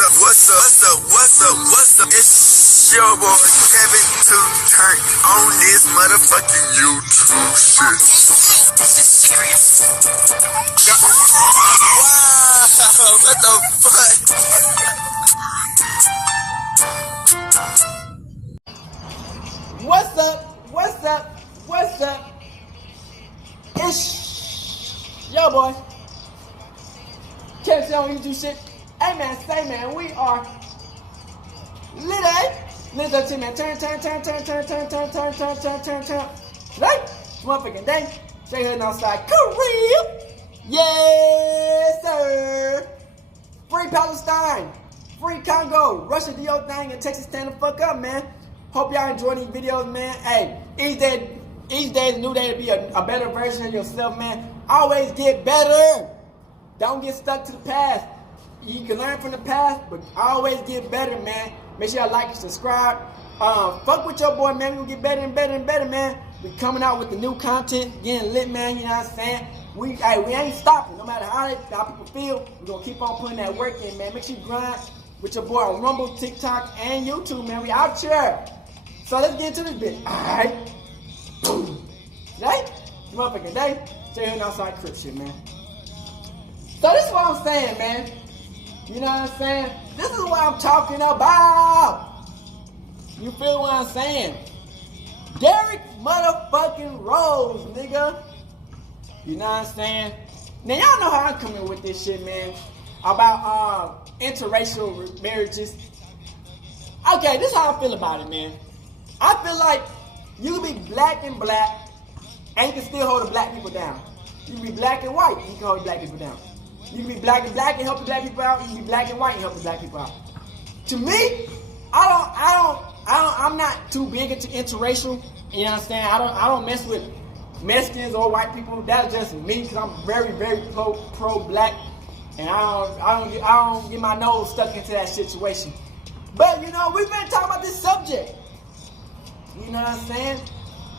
What's up? It's your boy Kevin to turn on this motherfucking YouTube shit. This is serious. Wow, what the fuck? What's up? It's your boy Kevin on YouTube shit. Hey man, we are lit, Lit up to man. Turn. Today, motherfucking day. Straight heading outside Korea. Yes, sir. Free Palestine. Free Congo. Russia, do your thing, and Texas, stand the fuck up, man. Hope y'all enjoy these videos, man. Hey, each day is a new day to be a better version of yourself, man. Always get better. Don't get stuck to the past. You can learn from the past, but always get better, man. Make sure y'all like and subscribe. Fuck with your boy, man. We'll get better and better, man. We coming out with the new content, getting lit, man. You know what I'm saying? We ain't stopping. No matter how people feel, we're gonna keep on putting that work in, man. Make sure you grind with your boy on Rumble, TikTok, and YouTube, man. We out here. So let's get into this bitch. Alright. Boom. Today, motherfucking day. Stay here outside crib shit, man. So this is what I'm saying, man. You know what I'm saying? This is what I'm talking about. You feel what I'm saying? Derrick motherfucking Rose, nigga. You know what I'm saying? Now y'all know how I'm coming with this shit, man. About interracial marriages. Okay, this is how I feel about it, man. I feel like you can be black and black, and you can still hold the black people down. You can be black and white, and you can hold the black people down. You can be black and black and help the black people out. You can be black and white and help the black people out. To me, I'm not too big into interracial. You know what I'm saying? I don't mess with Mexicans or white people. That's just me, because I'm very, very pro black, and I don't get my nose stuck into that situation. But you know, we've been talking about this subject. You know what I'm saying?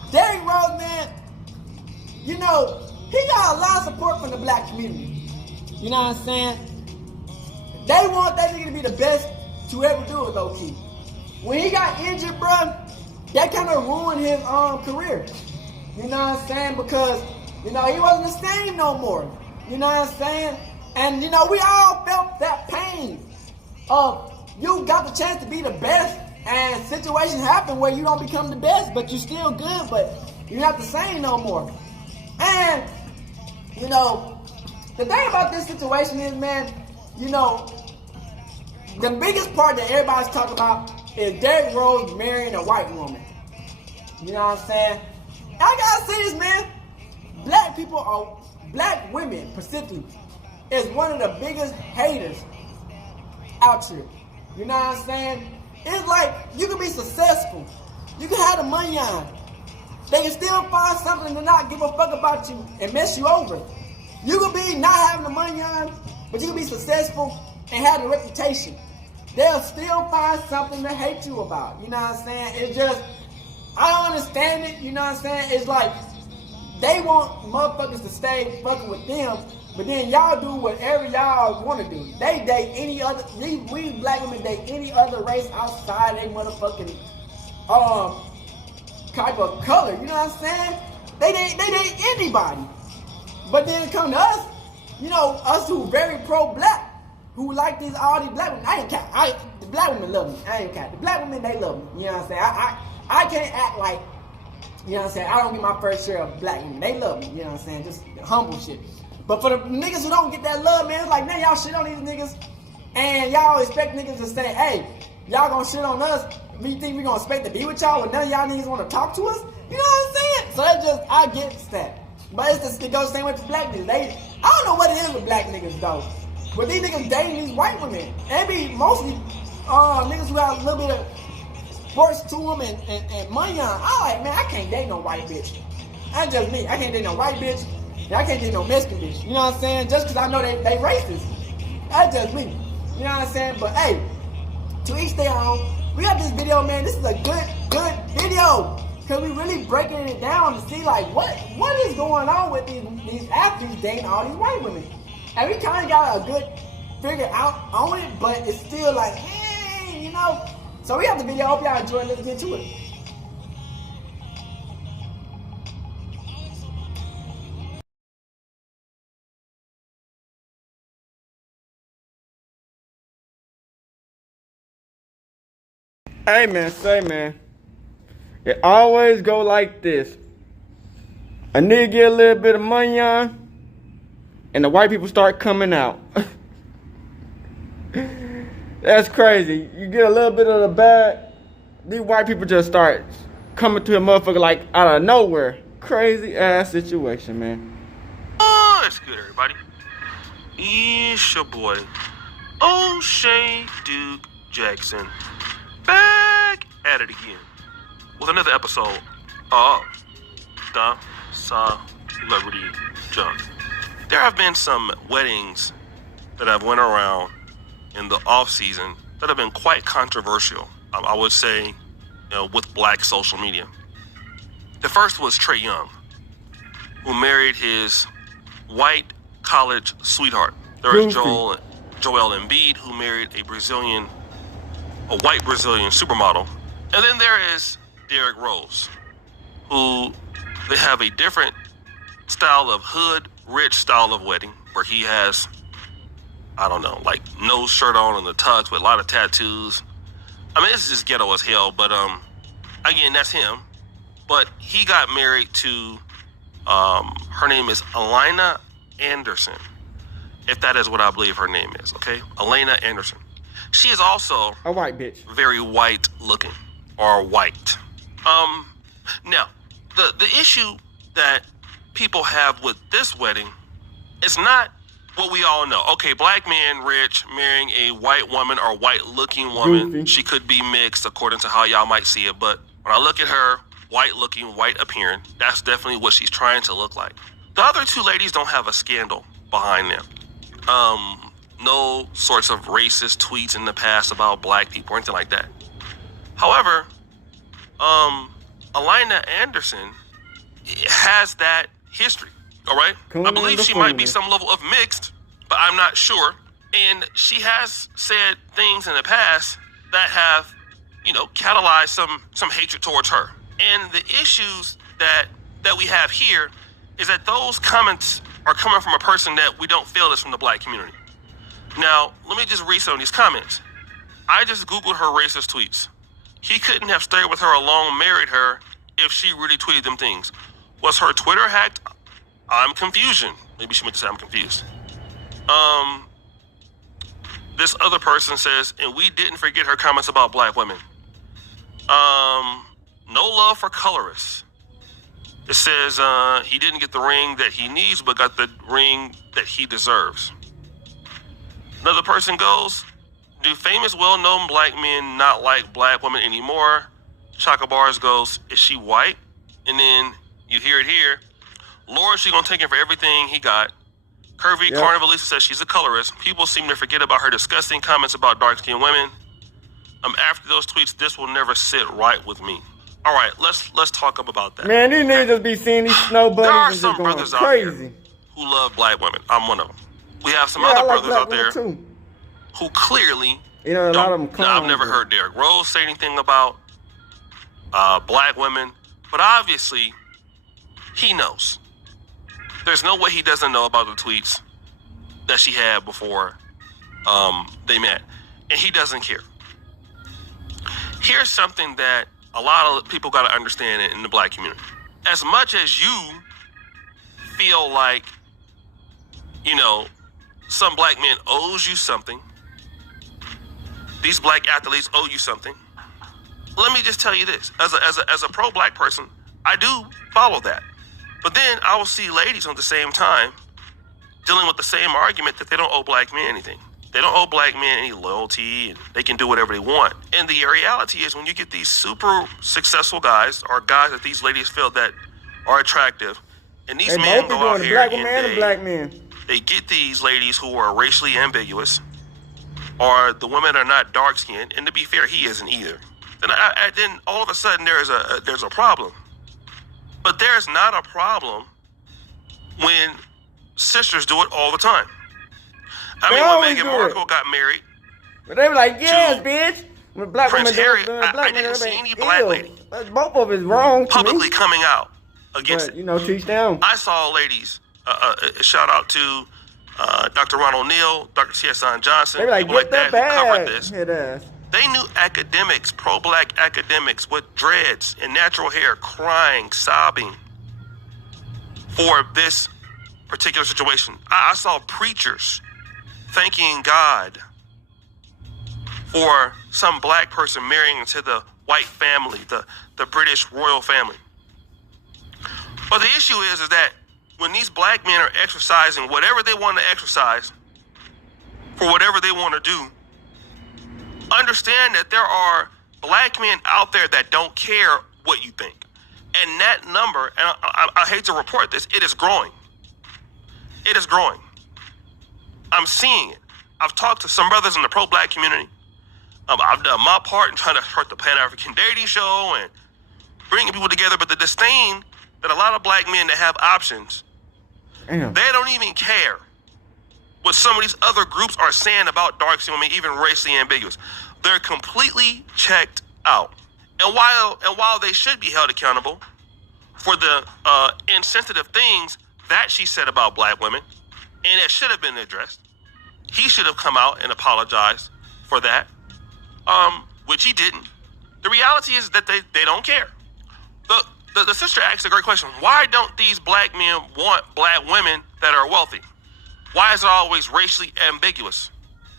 Derrick Rose, man. You know, he got a lot of support from the black community. You know what I'm saying? They want that nigga to be the best to ever do it, low key. When he got injured, bro, that kind of ruined his career. You know what I'm saying? Because, you know, he wasn't the same no more. You know what I'm saying? And, you know, we all felt that pain of you got the chance to be the best, and situations happen where you don't become the best, but you're still good, but you're not the same no more. And, you know, the thing about this situation is, man, you know, the biggest part that everybody's talking about is Derrick Rose marrying a white woman. You know what I'm saying? I gotta say this, man. Black women specifically is one of the biggest haters out here. You know what I'm saying? It's like you can be successful, you can have the money on, they can still find something to not give a fuck about you and mess you over. You can be not having the money on, but you can be successful and have a reputation. They'll still find something to hate you about. You know what I'm saying? It's just, I don't understand it. You know what I'm saying? It's like they want motherfuckers to stay fucking with them, but then y'all do whatever y'all want to do. They date any other, we black women date any other race outside they motherfucking type of color. You know what I'm saying? They date anybody. But then it come to us, you know, us who very pro-black, who like all these black women. I ain't cat. The black women love me. I ain't cat. The black women, they love me. You know what I'm saying? I can't act like, you know what I'm saying, I don't get my first share of black women. They love me. You know what I'm saying? Just humble shit. But for the niggas who don't get that love, man, it's like, man, y'all shit on these niggas, and y'all expect niggas to say, hey, y'all gonna shit on us. We think we gonna expect to be with y'all when none of y'all niggas wanna talk to us? You know what I'm saying? So that's just, I get that. But it goes the same with the black niggas. I don't know what it is with black niggas though. But these niggas dating these white women. They be mostly niggas who have a little bit of force to them and money on. I'm like, man, I can't date no white bitch. That's just me. I can't date no white bitch. And I can't date no Mexican bitch. You know what I'm saying? Just because I know they racist. That's just me. You know what I'm saying? But hey, to each their own. We got this video, man. This is a good video. Because we really breaking it down to see, like, what is going on with these athletes dating all these white women. And we kind of got a good figure out on it, but it's still like, you know. So we have the video. Hope y'all enjoy it. Let's get to it. Hey man, say man, it always go like this. A nigga get a little bit of money on, and the white people start coming out. That's crazy. You get a little bit of the bag, these white people just start coming to a motherfucker like out of nowhere. Crazy ass situation, man. Oh, it's good, everybody. It's your boy, O'Shea Duke Jackson, back at it again with another episode of the Celebrity Junk. There have been some weddings that have went around in the off season that have been quite controversial. I would say, with Black social media. The first was Trae Young, who married his white college sweetheart. There was Joel Embiid, who married a white Brazilian supermodel. And then there is Derrick Rose, who they have a different style of hood, rich style of wedding, where he has, I don't know, like no shirt on and the tux with a lot of tattoos. I mean, it's just ghetto as hell, but again, that's him. But he got married to, her name is Elena Anderson, if that is what I believe her name is, okay? Elena Anderson. She is also a white bitch, very white looking, or white. Now, the issue that people have with this wedding is not what we all know. Okay, black man, rich, marrying a white woman or white-looking woman. Goofy. She could be mixed according to how y'all might see it, but when I look at her, white-looking, white-appearing, that's definitely what she's trying to look like. The other two ladies don't have a scandal behind them. No sorts of racist tweets in the past about black people or anything like that. However, Elena Anderson has that history, all right? I believe she might be some level of mixed, but I'm not sure. And she has said things in the past that have, catalyzed some hatred towards her. And the issues that we have here is that those comments are coming from a person that we don't feel is from the black community. Now, let me just read some of these comments. I just Googled her racist tweets. He couldn't have stayed with her alone, married her, if she really tweeted them things. Was her Twitter hacked? I'm confusion. Maybe she meant to say I'm confused. This other person says, and we didn't forget her comments about black women. No love for colorists. It says he didn't get the ring that he needs, but got the ring that he deserves. Another person goes, do famous, well-known black men not like black women anymore? Chaka Bars goes, is she white? And then you hear it here. Lord, she gonna take him for everything he got. Curvy Carnivalista says she's a colorist. People seem to forget about her disgusting comments about dark-skinned women. After those tweets, this will never sit right with me. All right, let's talk about that. Man, these niggas just be seeing these snow bunnies. There are and some just going brothers out crazy. there who love black women. I'm one of them. We have some other brothers out there too. who clearly a lot of them Now, I've never heard Derrick Rose say anything about black women, but obviously he knows. There's no way he doesn't know about the tweets that she had before they met, and he doesn't care. Here's something that a lot of people got to understand in the black community. As much as you feel like, some black man owes you something, these black athletes owe you something. Let me just tell you this. As a pro-black person, I do follow that. But then I will see ladies at the same time dealing with the same argument that they don't owe black men anything. They don't owe black men any loyalty, and they can do whatever they want. And the reality is, when you get these super successful guys, or guys that these ladies feel that are attractive, and these men go out here and they get these ladies who are racially ambiguous, or the women are not dark-skinned, and to be fair, he isn't either. Then all of a sudden there's a problem. But there's not a problem when sisters do it all the time. I mean, when Meghan Markle got married, but they were like, yes, bitch. When black Prince women Harry, black I women, didn't see any black lady both of it's wrong publicly to me. coming out against But, it. you know, teach them. I saw ladies, shout out to Dr. Ronald Neal, Dr. C.S. Johnson, They were like, people like get that the who covered bag. this. Hit ass. They knew academics, pro-black academics with dreads and natural hair crying, sobbing for this particular situation. I saw preachers thanking God for some black person marrying into the white family, the British royal family. But the issue is that when these black men are exercising whatever they want to exercise for whatever they want to do, understand that there are black men out there that don't care what you think. And that number, and I hate to report this, it is growing. It is growing. I'm seeing it. I've talked to some brothers in the pro-black community. I've done my part in trying to start the Pan-African dating show and bringing people together, but the disdain that a lot of black men that have options, Damn. they don't even care what some of these other groups are saying about dark-skinned women, even racially ambiguous. They're completely checked out. And while they should be held accountable for the insensitive things that she said about black women, and it should have been addressed, he should have come out and apologized for that, which he didn't. The reality is that they don't care. The sister asked a great question. Why don't these black men want black women that are wealthy? Why is it always racially ambiguous?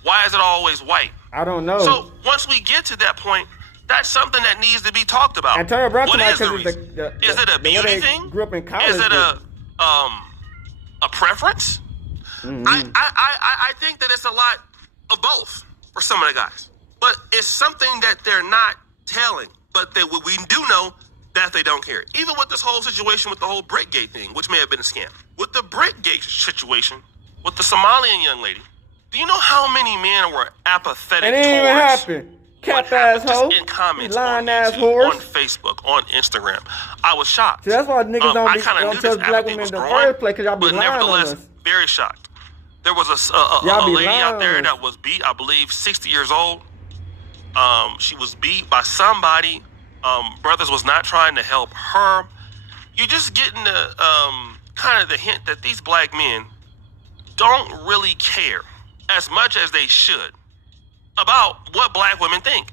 Why is it always white? I don't know. So once we get to that point, that's something that needs to be talked about. And Turner Brown What is the because reason? Is it a beauty thing? Grew up in college. Is it a preference? Mm-hmm. I think that it's a lot of both for some of the guys. But it's something that they're not telling. But we do know that they don't care. Even with this whole situation with the whole Brickgate thing, which may have been a scam. With the Brickgate situation, with the Somalian young lady, do you know how many men were apathetic It ain't even happen. Cap asshole. Just in comments lying on ass YouTube, horse. on Facebook, on Instagram. I was shocked. See, that's why niggas I don't kinda knew trust this black apathy women in was the growing, first place because y'all be but lying on nevertheless, us. very shocked. There was a lady out there that was beat, I believe, 60 years old. She was beat by somebody. Brothers was not trying to help her. You're just getting the kind of the hint that these black men don't really care as much as they should about what black women think.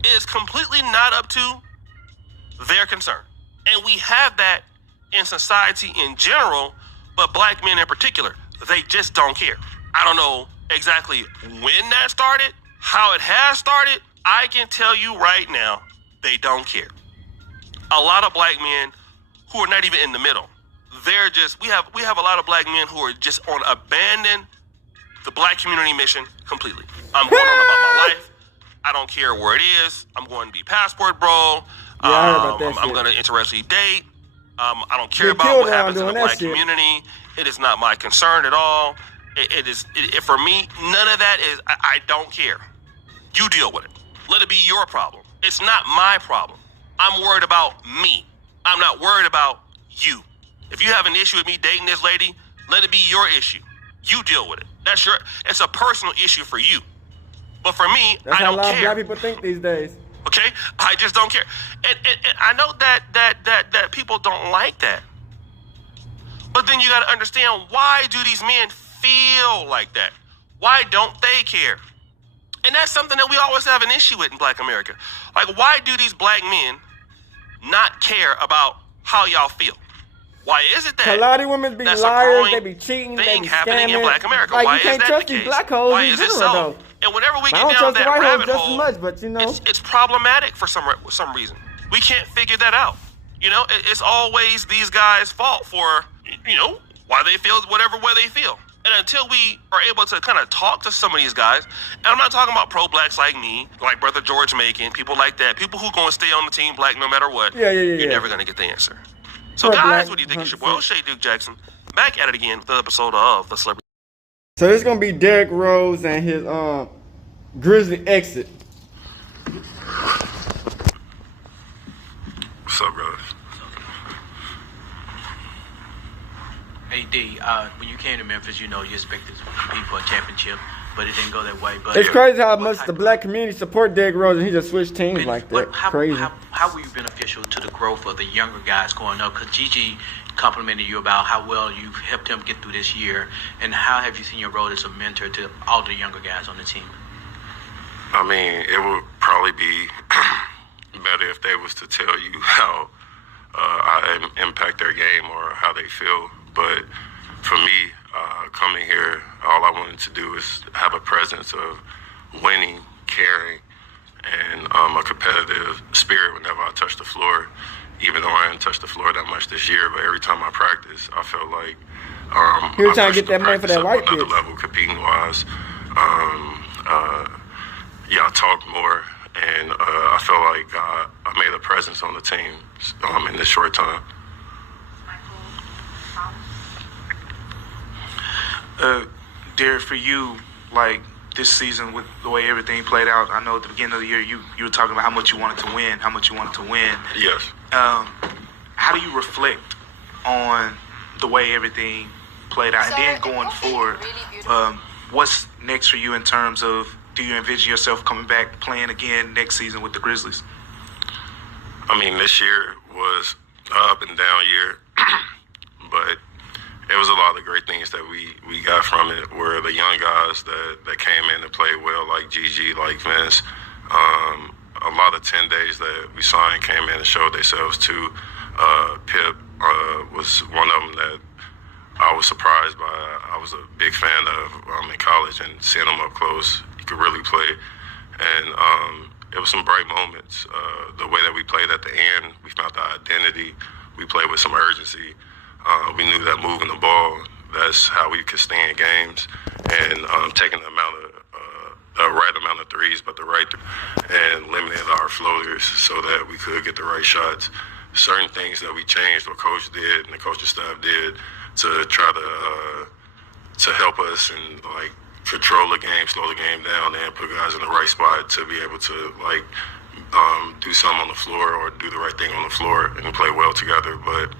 It is completely not up to their concern. And we have that in society in general, but black men in particular, they just don't care. I don't know exactly when that started, how it has started. I can tell you right now, they don't care. A lot of black men who are not even in the middle, they're just, we have a lot of black men who are just on abandon the black community mission completely. I'm going on about my life. I don't care where it is. I'm going to be passport bro. Yeah, I heard about that I'm shit. going to interestingly date. I don't care Get about killed what around happens in the doing that black shit. community. It is not my concern at all. For me, none of that is, I don't care. You deal with it. Let it be your problem. It's not my problem. I'm worried about me. I'm not worried about you. If you have an issue with me dating this lady, let it be your issue. You deal with it. It's a personal issue for you. But for me, That's I how a don't lot of care. black people think these days. Okay? I just don't care. And I know that people don't like that. But then you got to understand, why do these men feel like that? Why don't they care? And that's something that we always have an issue with in Black America. Like, why do these black men not care about how y'all feel? Why is it that A lot of women be that's liars, a they growing be cheating, they thing be happening scamming. in Black America? Like, Why you is can't that trust the these case? black hoes Why in is it general, so? though. And whenever we I get don't down trust the that white hoes rabbit just hole, as much, but you know. it's problematic for some reason. We can't figure that out. You know, it's always these guys' fault for, you know, why they feel whatever way they feel. And until we are able to kind of talk to some of these guys, and I'm not talking about pro-blacks like me, like Brother George Macon, people like that, people who going to stay on the team black no matter what, you're never going to get the answer. So Pro guys, black, what do you think? It's your boy 100%. O'Shea Duke Jackson, back at it again with another episode of The Celebrity. So this is gonna be Derrick Rose and his Grizzly exit. What's up, brother? Hey D, when you came to Memphis, you expected to compete for a championship, but it didn't go that way. But It's crazy how much the black community support Derrick Rose, and he just switched teams like that. Crazy. How were you beneficial to the growth of the younger guys growing up? Because Gigi complimented you about how well you've helped him get through this year, and how have you seen your role as a mentor to all the younger guys on the team? I mean, it would probably be better if they was to tell you how I impact their game or how they feel. But for me, coming here, all I wanted to do is have a presence of winning, caring, and a competitive spirit whenever I touch the floor. Even though I didn't touch the floor that much this year, but every time I practice, I feel like you were trying to get that money for that white another bitch. level competing wise. Yeah, I talked more, and I feel like I made a presence on the team in this short time. Derrick, for you, like this season with the way everything played out, I know at the beginning of the year you were talking about how much you wanted to win, Yes. How do you reflect on the way everything played out? And then going forward, what's next for you in terms of, do you envision yourself coming back playing again next season with the Grizzlies? I mean, this year was an up and down year, but it was a lot of great things that we got from it, were the young guys that came in and played well, like Gigi, like Vince. A lot of 10 days that we signed came in and showed themselves too. Pip was one of them that I was surprised by. I was a big fan of in college, and seeing him up close, he could really play. And it was some bright moments. The way that we played at the end, we found our identity. We played with some urgency. We knew that moving the ball, that's how we could stay in games, and taking the right amount of threes, but and limiting our floaters so that we could get the right shots. Certain things that we changed, what coach did and the coaching staff did, to try to help us and like control the game, slow the game down, and put guys in the right spot to be able to like do something on the floor or do the right thing on the floor and play well together. But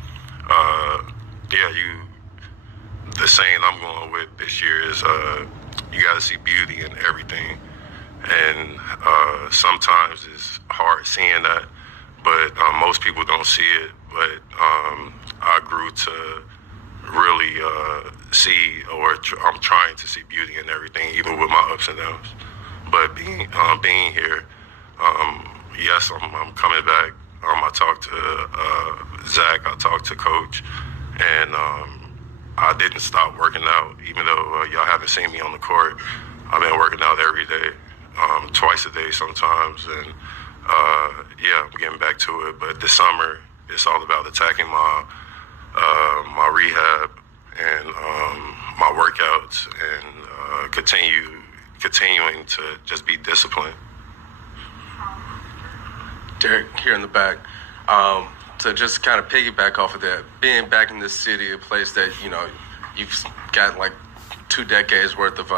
the saying I'm going with this year is you got to see beauty in everything, and sometimes it's hard seeing that, but most people don't see it. But I grew to really see, or I'm trying to see beauty in everything, even with my ups and downs. But being here, yes, I'm coming back. I talked to Zach, I talked to Coach, and I didn't stop working out, even though y'all haven't seen me on the court. I've been working out every day, twice a day sometimes, and I'm getting back to it. But this summer, it's all about attacking my rehab and my workouts, and continuing to just be disciplined. Derrick, here in the back, to just kind of piggyback off of that, being back in this city, a place that, you've got like 2 decades worth of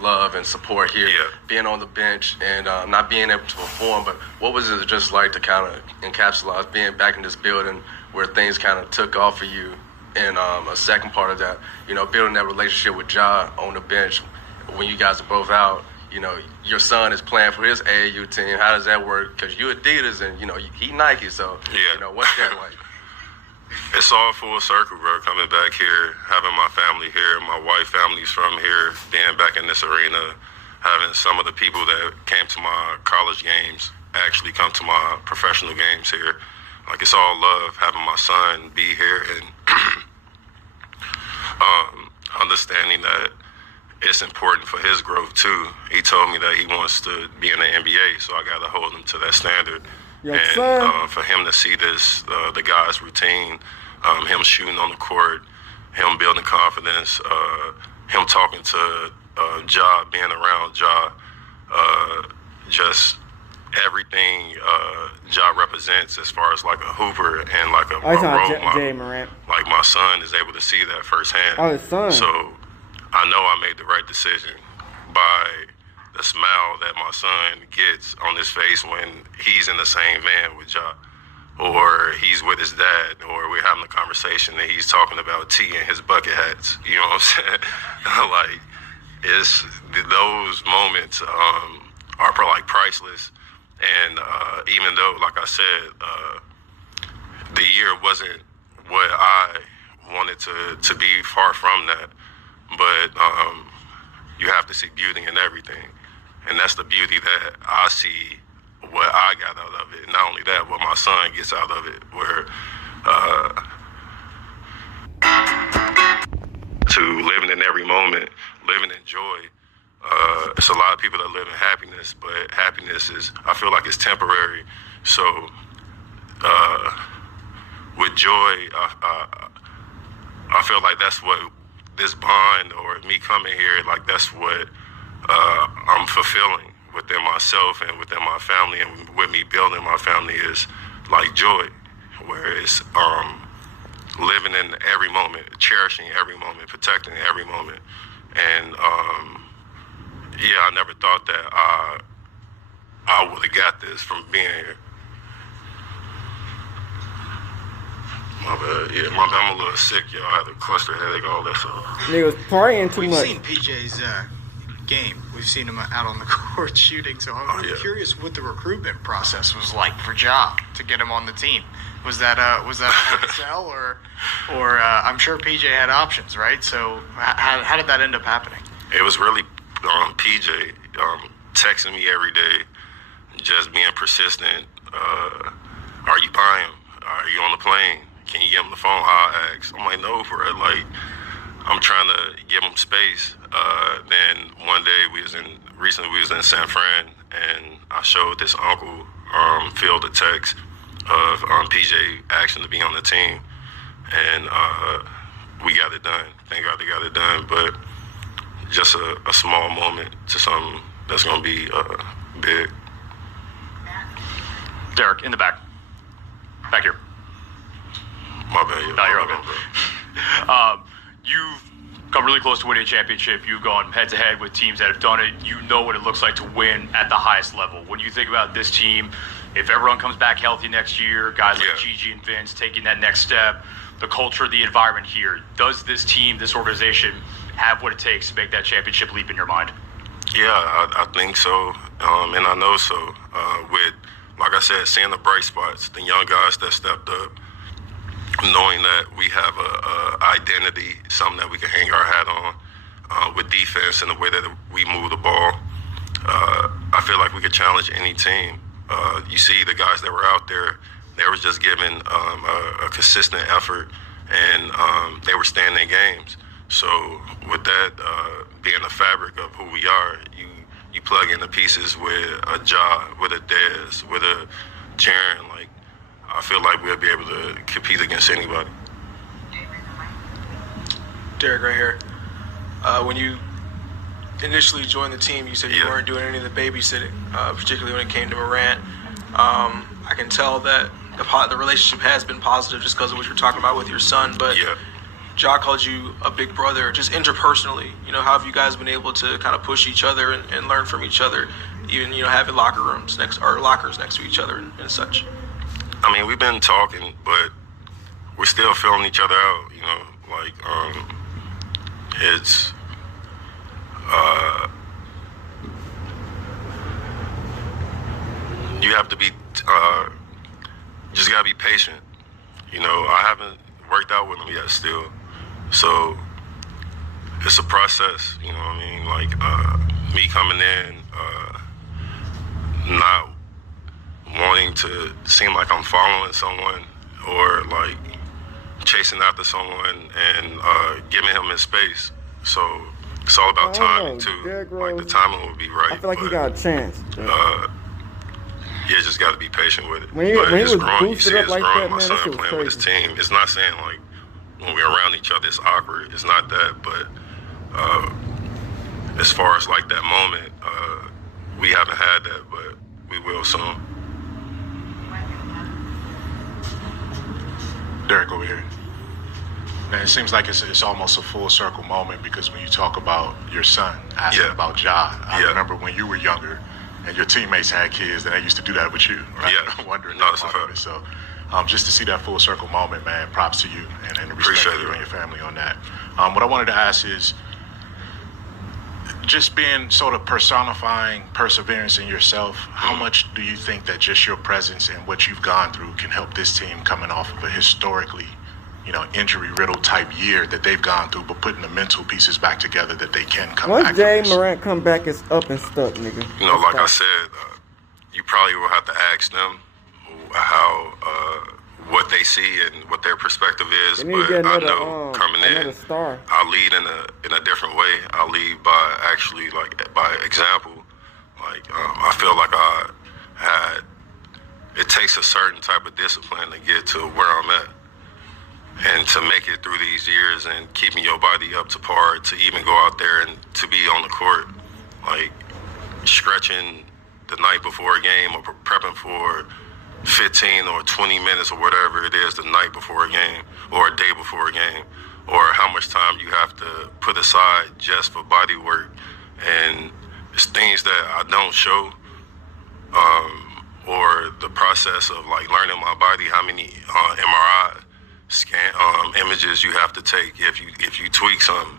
love and support here, being on the bench and not being able to perform, but what was it just like to kind of encapsulate being back in this building where things kind of took off for you? And a second part of that, building that relationship with Ja on the bench when you guys are both out. Your son is playing for his AAU team. How does that work? Because you Adidas and, he Nike, so, what's that like? It's all full circle, bro, coming back here, having my family here, my wife family's from here, being back in this arena, having some of the people that came to my college games actually come to my professional games here. Like, it's all love, having my son be here, and understanding that it's important for his growth too. He told me that he wants to be in the NBA, so I got to hold him to that standard. For him to see this, the guy's routine, him shooting on the court, him building confidence, him talking to Ja, being around Ja, just everything Ja represents as far as like a hooper and like a role model. Like, my son is able to see that firsthand. Oh, his son. So I know I made the right decision by the smile that my son gets on his face when he's in the same van with Ja, or he's with his dad, or we're having a conversation and he's talking about tea and his bucket hats. You know what I'm saying? Like, it's those moments are like priceless. And even though, like I said, the year wasn't what I wanted to be, far from that, but you have to see beauty in everything. And that's the beauty that I see, what I got out of it. Not only that, what my son gets out of it, where to living in every moment, living in joy. It's a lot of people that live in happiness, but happiness is, I feel like, it's temporary. So with joy, I feel like that's what this bond, or me coming here, like that's what I'm fulfilling within myself and within my family, and with me building my family, is like joy, where it's living in every moment, cherishing every moment, protecting every moment. And yeah, I never thought that I would have got this from being here. My bad. Yeah, I'm a little sick, y'all. I had a cluster headache, all that stuff. Niggas partying too We've much. seen PJ's game. We've seen him out on the court shooting. So I'm curious what the recruitment process was like for Ja to get him on the team. Was that a hard sell, or I'm sure PJ had options, right? So how did that end up happening? It was really PJ texting me every day, just being persistent. Are you buying him? Are you on the plane? Can you get him the phone? I asked. I'm like, no, bro. Like, I'm trying to give him space. Then one day recently we was in San Fran, and I showed this uncle Phil the text of PJ asking to be on the team, and we got it done. Thank God they got it done. But just a small moment to something that's gonna be big. Derrick, in the back here. My bad. Yeah, No, you're okay. You've come really close to winning a championship. You've gone head-to-head with teams that have done it. You know what it looks like to win at the highest level. When you think about this team, if everyone comes back healthy next year, guys like Gigi and Vince taking that next step, the culture, the environment here, does this team, this organization, have what it takes to make that championship leap in your mind? Yeah, I think so, and I know so. With, like I said, seeing the bright spots, the young guys that stepped up, knowing that we have a identity, something that we can hang our hat on with defense and the way that we move the ball. I feel like we could challenge any team. You see the guys that were out there, they were just giving a consistent effort, and they were staying in games. So with that being the fabric of who we are, you plug in the pieces with a Ja, with a Dez, with a Jaren, like, I feel like we'll be able to compete against anybody. Derrick, right here. When you initially joined the team, you said you weren't doing any of the babysitting, particularly when it came to Morant. I can tell that the relationship has been positive just because of what you're talking about with your son, but Ja called you a big brother. Just interpersonally, how have you guys been able to kind of push each other and learn from each other, even, having lockers next to each other and such? I mean, we've been talking, but we're still filling each other out, like, it's, you have to be, just gotta be patient. I haven't worked out with him yet still, so it's a process, you know what I mean? Like, me coming in, not wanting to seem like I'm following someone or like chasing after someone and giving him his space. So it's all about timing too. Like, the timing will be right. I feel like he got a chance. You just got to be patient with it. When he it's was growing. You boosted see up it's like growing. that, My man, son that shit was playing with his crazy. team. It's not saying like when we're around each other it's awkward. It's not that, but as far as like that moment, we haven't had that, but we will soon. Derrick, over here. Man, it seems like it's almost a full circle moment, because when you talk about your son asking about Ja, I remember when you were younger and your teammates had kids, and they used to do that with you, right? Yeah. Wondering No, that's a about fact. it. So Just to see that full circle moment, man, props to you and respect Appreciate to you it. and your family on that. What I wanted to ask is, just being sort of personifying perseverance in yourself, how much do you think that just your presence and what you've gone through can help this team coming off of a historically, injury-riddled type year that they've gone through, but putting the mental pieces back together that they can come back? Once Jay Morant come back, it's up and stuck, nigga. Like I said, you probably will have to ask them how what they see and what their perspective is. But I know coming in, I'll lead in a different way. I'll lead by example. I feel like it takes a certain type of discipline to get to where I'm at. And to make it through these years and keeping your body up to par, to even go out there and to be on the court, stretching the night before a game or prepping for 15 or 20 minutes or whatever it is the night before a game or a day before a game, or how much time you have to put aside just for body work. And it's things that I don't show, or the process of learning my body, how many MRI scan images you have to take if you tweak something.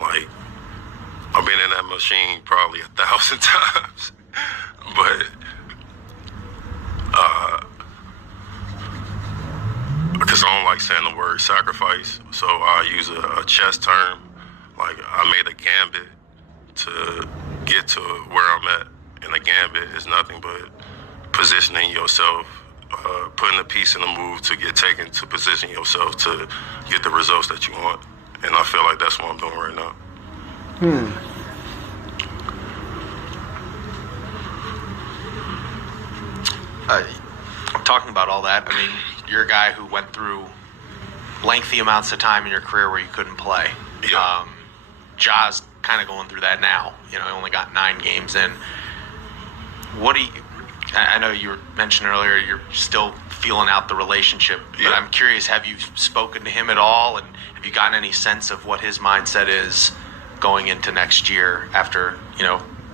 I've been in that machine probably 1,000 times, but because I don't like saying the word sacrifice, so I use a chess term. I made a gambit to get to where I'm at, and a gambit is nothing but positioning yourself, putting a piece in the move to get taken to position yourself to get the results that you want. And I feel like that's what I'm doing right now. Talking about all that, I mean, you're a guy who went through lengthy amounts of time in your career where you couldn't play. Yeah. Ja's kind of going through that now. He only got 9 games in. I know you mentioned earlier you're still feeling out the relationship, but I'm curious, have you spoken to him at all, and have you gotten any sense of what his mindset is going into next year after,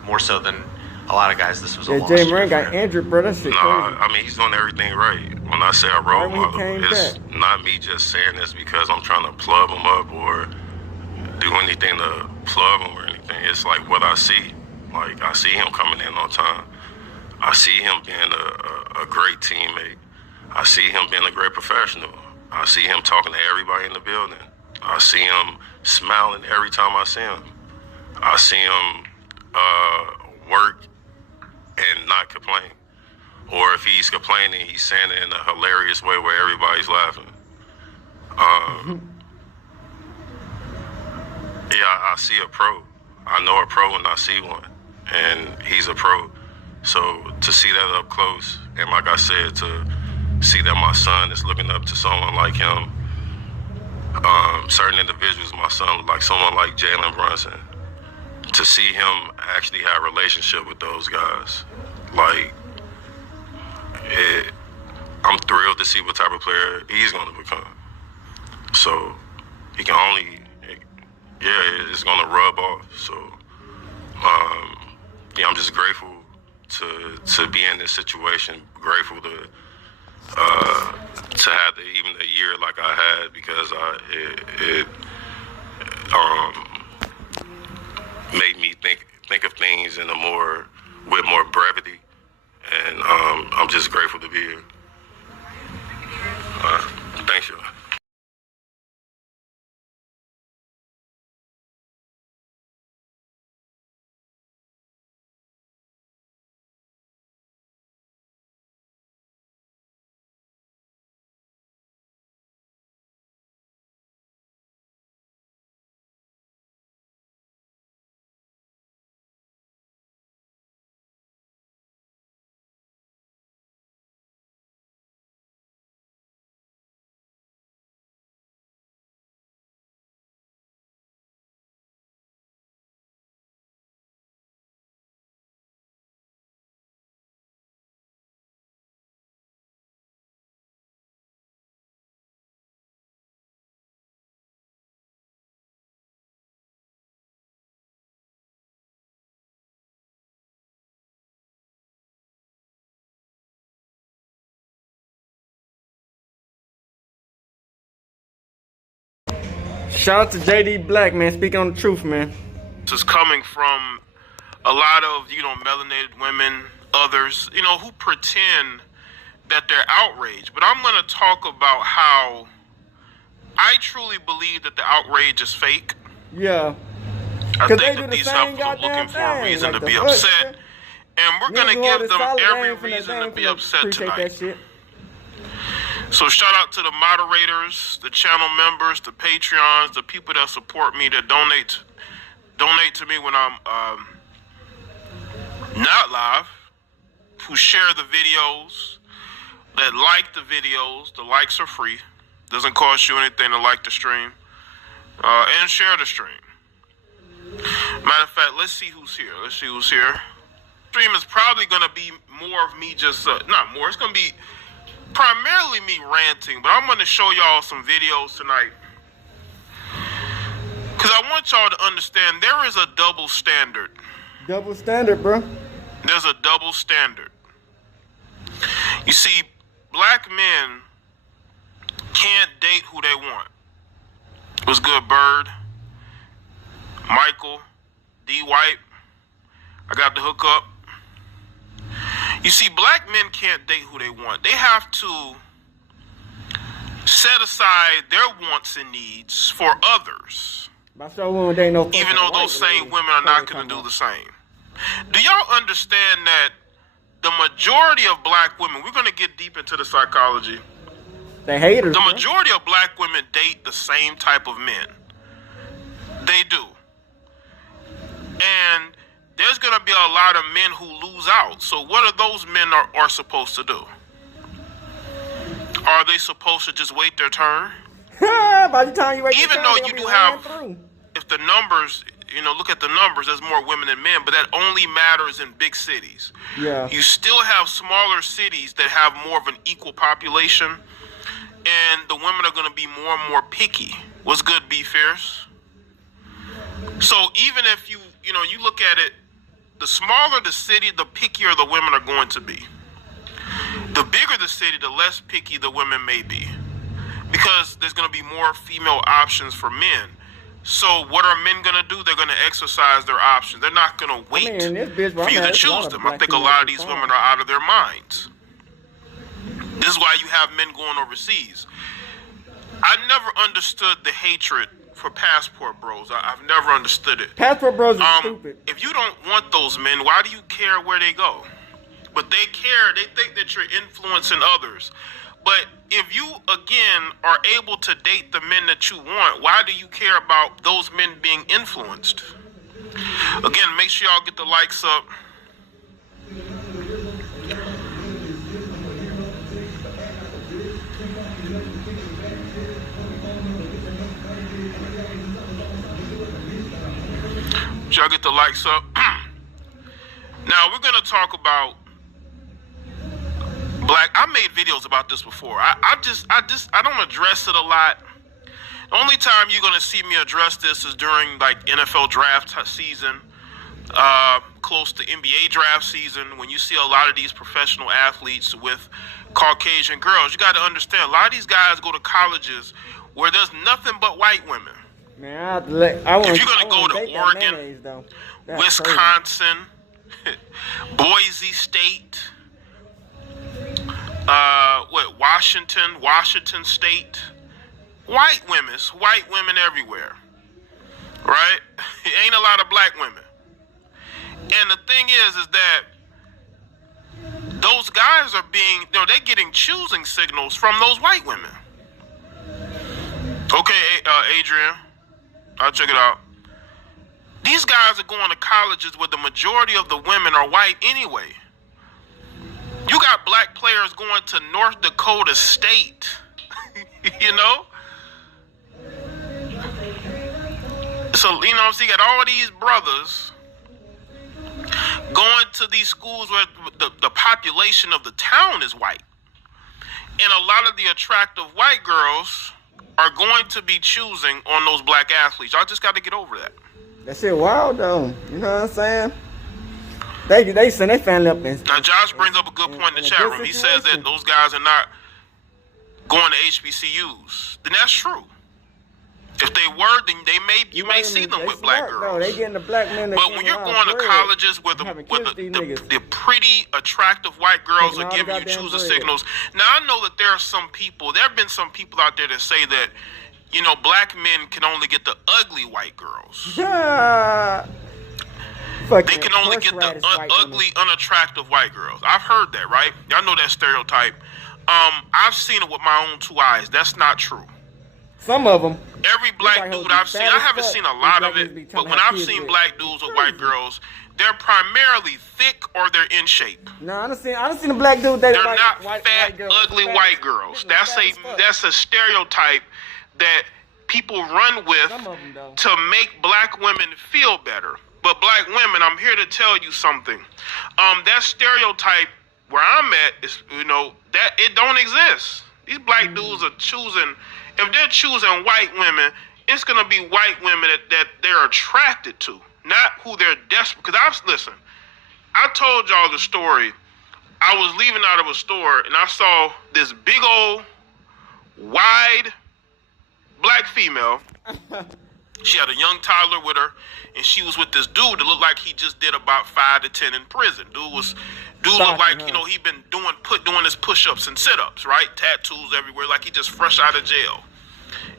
more so than a lot of guys, this was a lost Jay year Morant for got him. injured, bro. That shit crazy. I mean, he's doing everything right. When I say a role Right when he model, came it's back. not me just saying this because I'm trying to plug him up or do anything to plug him or anything. It's what I see. I see him coming in on time. I see him being a great teammate. I see him being a great professional. I see him talking to everybody in the building. I see him smiling every time I see him. I see him work and not complain. Or if he's complaining, he's saying it in a hilarious way where everybody's laughing. I see a pro. I know a pro when I see one. And he's a pro. So to see that up close, and like I said, to see that my son is looking up to someone like him, certain individuals, my son, like someone like Jalen Brunson, to see him actually have a relationship with those guys, I'm thrilled to see what type of player he's going to become. So he can only, it's going to rub off. So, I'm just grateful to be in this situation, grateful to have even a year like I had, because it made me think of things with more brevity, and I'm just grateful to be here. Thanks, you. Shout out to JD Blacc, man. Speaking on the truth, man. This is coming from a lot of, melanated women, others, who pretend that they're outraged. But I'm going to talk about how I truly believe that the outrage is fake. Yeah. I think that these heifers are looking for a reason to be upset. And we're going to give them every reason to be upset tonight. So shout out to the moderators, the channel members, the Patreons, the people that support me, that donate to me when I'm not live, who share the videos, that like the videos. The likes are free. Doesn't cost you anything to like the stream. And share the stream. Matter of fact, let's see who's here. Stream is probably going to be more of me just, not more, it's going to be primarily me ranting, but I'm going to show y'all some videos tonight. Because I want y'all to understand there is a double standard. Double standard, bro. There's a double standard. You see, black men can't date who they want. What's good, Bird? Michael, D. White. I got the hook up. You see, black men can't date who they want. They have to set aside their wants and needs for others. Even though those same women are not going to do the same. Do y'all understand that the majority of black women, we're going to get deep into the psychology. They haters. The majority of black women date the same type of men. They do. And there's going to be a lot of men who lose out. So what are those men are supposed to do? Are they supposed to just wait their turn? By the time you wait Even though you do have, if the numbers, look at the numbers, there's more women than men, but that only matters in big cities. Yeah. You still have smaller cities that have more of an equal population, and the women are going to be more and more picky. What's good, Be Fierce? So even if you look at it, the smaller the city, the pickier the women are going to be. The bigger the city, the less picky the women may be. Because there's going to be more female options for men. So what are men going to do? They're going to exercise their options. They're not going to wait for you to choose them. I think a lot of these women are out of their minds. This is why you have men going overseas. I never understood the hatred for passport bros. I've never understood it. Passport bros are stupid. If you don't want those men, why do you care where they go? But they care. They think that you're influencing others. But if you, again, are able to date the men that you want, why do you care about those men being influenced? Again, make sure y'all get the likes up. Y'all get the likes up. Now we're gonna talk about Blacc. I made videos about this before. I don't address it a lot. The only time you're gonna see me address this is during like NFL draft season, close to NBA draft season, when you see a lot of these professional athletes with Caucasian girls. You got to understand, a lot of these guys go to colleges where there's nothing but white women. Man, if you're gonna go to Oregon, Wisconsin, Boise State, Washington State, white women everywhere, right? It ain't a lot of black women. And the thing is that those guys are being, they're getting choosing signals from those white women. Okay, Adrian. I'll check it out. These guys are going to colleges where the majority of the women are white anyway. You got black players going to North Dakota State, you know? So, you know, so you got all these brothers going to these schools where the population of the town is white. And a lot of the attractive white girls are going to be choosing on those black athletes. Y'all just got to get over that. That shit wild though. You know what I'm saying? They send their family up in. Now Josh brings up a good point in the chat room. He says that those guys are not going to HBCUs. Then that's true. If they were, then you may see them with black girls. Bro, they getting the black men. But when you're going to colleges where the pretty, attractive white girls are giving you choosing signals. Now, I know that there have been some people out there that say that, you know, black men can only get the ugly white girls. They can only get the ugly, unattractive white girls. I've heard that, right? Y'all know that stereotype. I've seen it with my own 2 eyes. That's not true. Some of them. Every black dude I've seen, I haven't seen a lot of it, but when I've seen black dudes with white girls, they're primarily thick or they're in shape. No, I done seen a black dude. They're not fat, ugly white girls. That's a stereotype that people run with to make black women feel better. But black women, I'm here to tell you something. That stereotype where I'm at is, you know, that it don't exist. These black dudes are choosing. If they're choosing white women, it's gonna be white women that they're attracted to, not who they're desperate. Because I told y'all the story. I was leaving out of a store and I saw this big old, wide, black female. She had a young toddler with her, and she was with this dude that looked like he just did about 5 to 10 in prison. Dude looked like, you know, he been doing his push-ups and sit-ups, right? Tattoos everywhere, like he just fresh out of jail.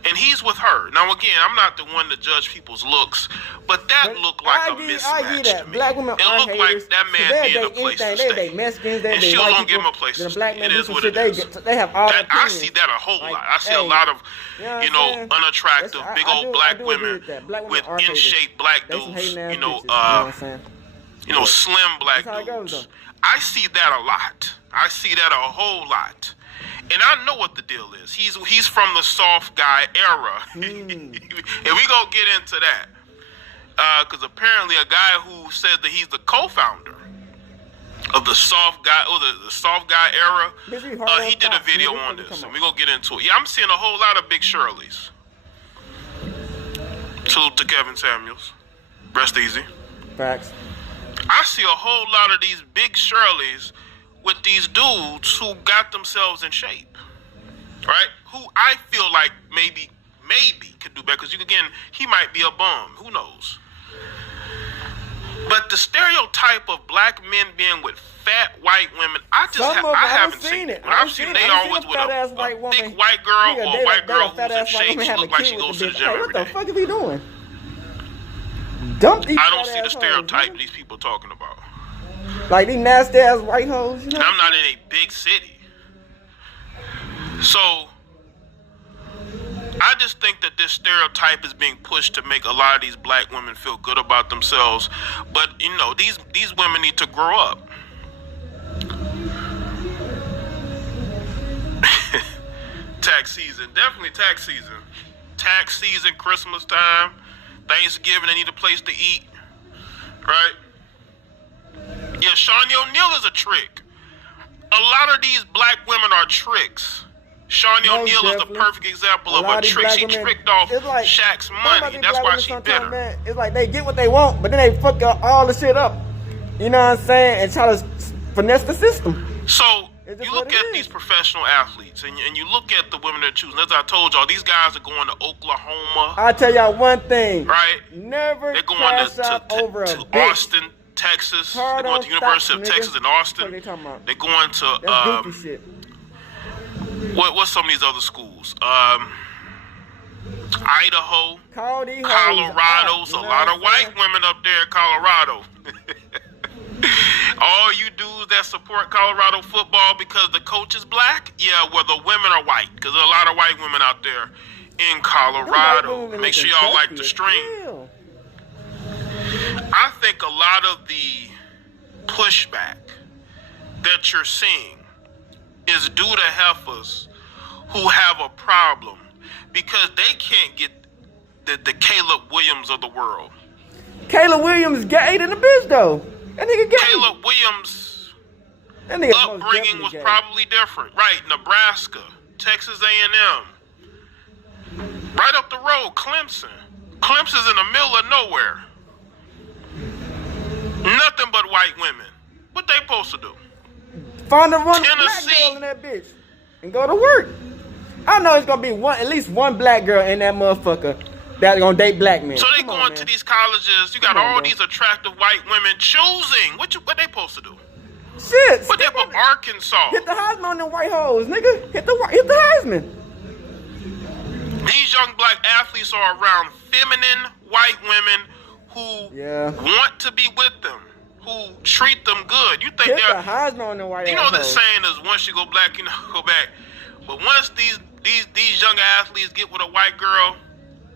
And he's with her. Now, again, I'm not the one to judge people's looks, but that looked like a mismatch to me. Black women it looked like that man needed a place to stay. And she was going to give him a place to stay. It is what it is. They have all I see that a whole lot. I see a lot of, you know, unattractive, big old black women with in-shape black dudes, you know, slim black dudes. I see that a lot. I see that a whole lot. And I know what the deal is. He's from the soft guy era. And we gonna get into that. Because apparently a guy who said that he's the co-founder of the soft guy, the soft guy era, he did a video on this. And we gonna get into it. Yeah, I'm seeing a whole lot of big Shirleys. Salute to Kevin Samuels. Rest easy. Facts. I see a whole lot of these big Shirleys with these dudes who got themselves in shape, right? Who I feel like maybe could do better. Because he might be a bum. Who knows? But the stereotype of black men being with fat white women, I haven't seen it. When I've seen they always with a thick white girl or a white girl who's in shape. She looks like she goes to the gym every day. What the fuck is he doing? I don't see the stereotype these people talking about. Like these nasty ass white hoes, you know? I'm not in a big city. So I just think that this stereotype is being pushed to make a lot of these black women feel good about themselves. But you know, these women need to grow up. Tax season, definitely tax season. Tax season, Christmas time, Thanksgiving, they need a place to eat. Right? Yeah, Shawnee O'Neal is a trick. A lot of these black women are tricks. Shawnee O'Neal is the perfect example of a trick. She tricked off Shaq's money. That's why she bitter. Man, it's like they get what they want, but then they fuck all the shit up. You know what I'm saying? And try to finesse the system. So you look at these professional athletes, and you look at the women they're choosing. As I told y'all, these guys are going to Oklahoma. I'll tell y'all one thing. Right? Never they're going to Austin, Texas. They're going to the University of Texas in Austin. They're going to what's some of these other schools? Idaho, Colorado. A lot of white women up there in Colorado. All you dudes that support Colorado football because the coach is black, yeah, well, the women are white because there's a lot of white women out there in Colorado. Make sure y'all like the stream. I think a lot of the pushback that you're seeing is due to heifers who have a problem because they can't get the Caleb Williams of the world. Caleb Williams gay in the bitch though. That nigga gay. Caleb Williams' upbringing was probably different. Right, Nebraska, Texas A&M, right up the road, Clemson. Clemson's in the middle of nowhere. Nothing but white women. What they supposed to do? Find a black girl in that bitch and go to work. I know it's gonna be at least one black girl in that motherfucker that's gonna date black men. So they going to these colleges. You got all these attractive white women choosing. What they supposed to do? Shit. What they from Arkansas? Hit the Heisman on them white hoes, nigga. Hit the Heisman. These young black athletes are around feminine white women who want to be with them, who treat them good. You think hit they're the Heisman on them white You know the saying is once you go black, you know go back. But once these young athletes get with a white girl,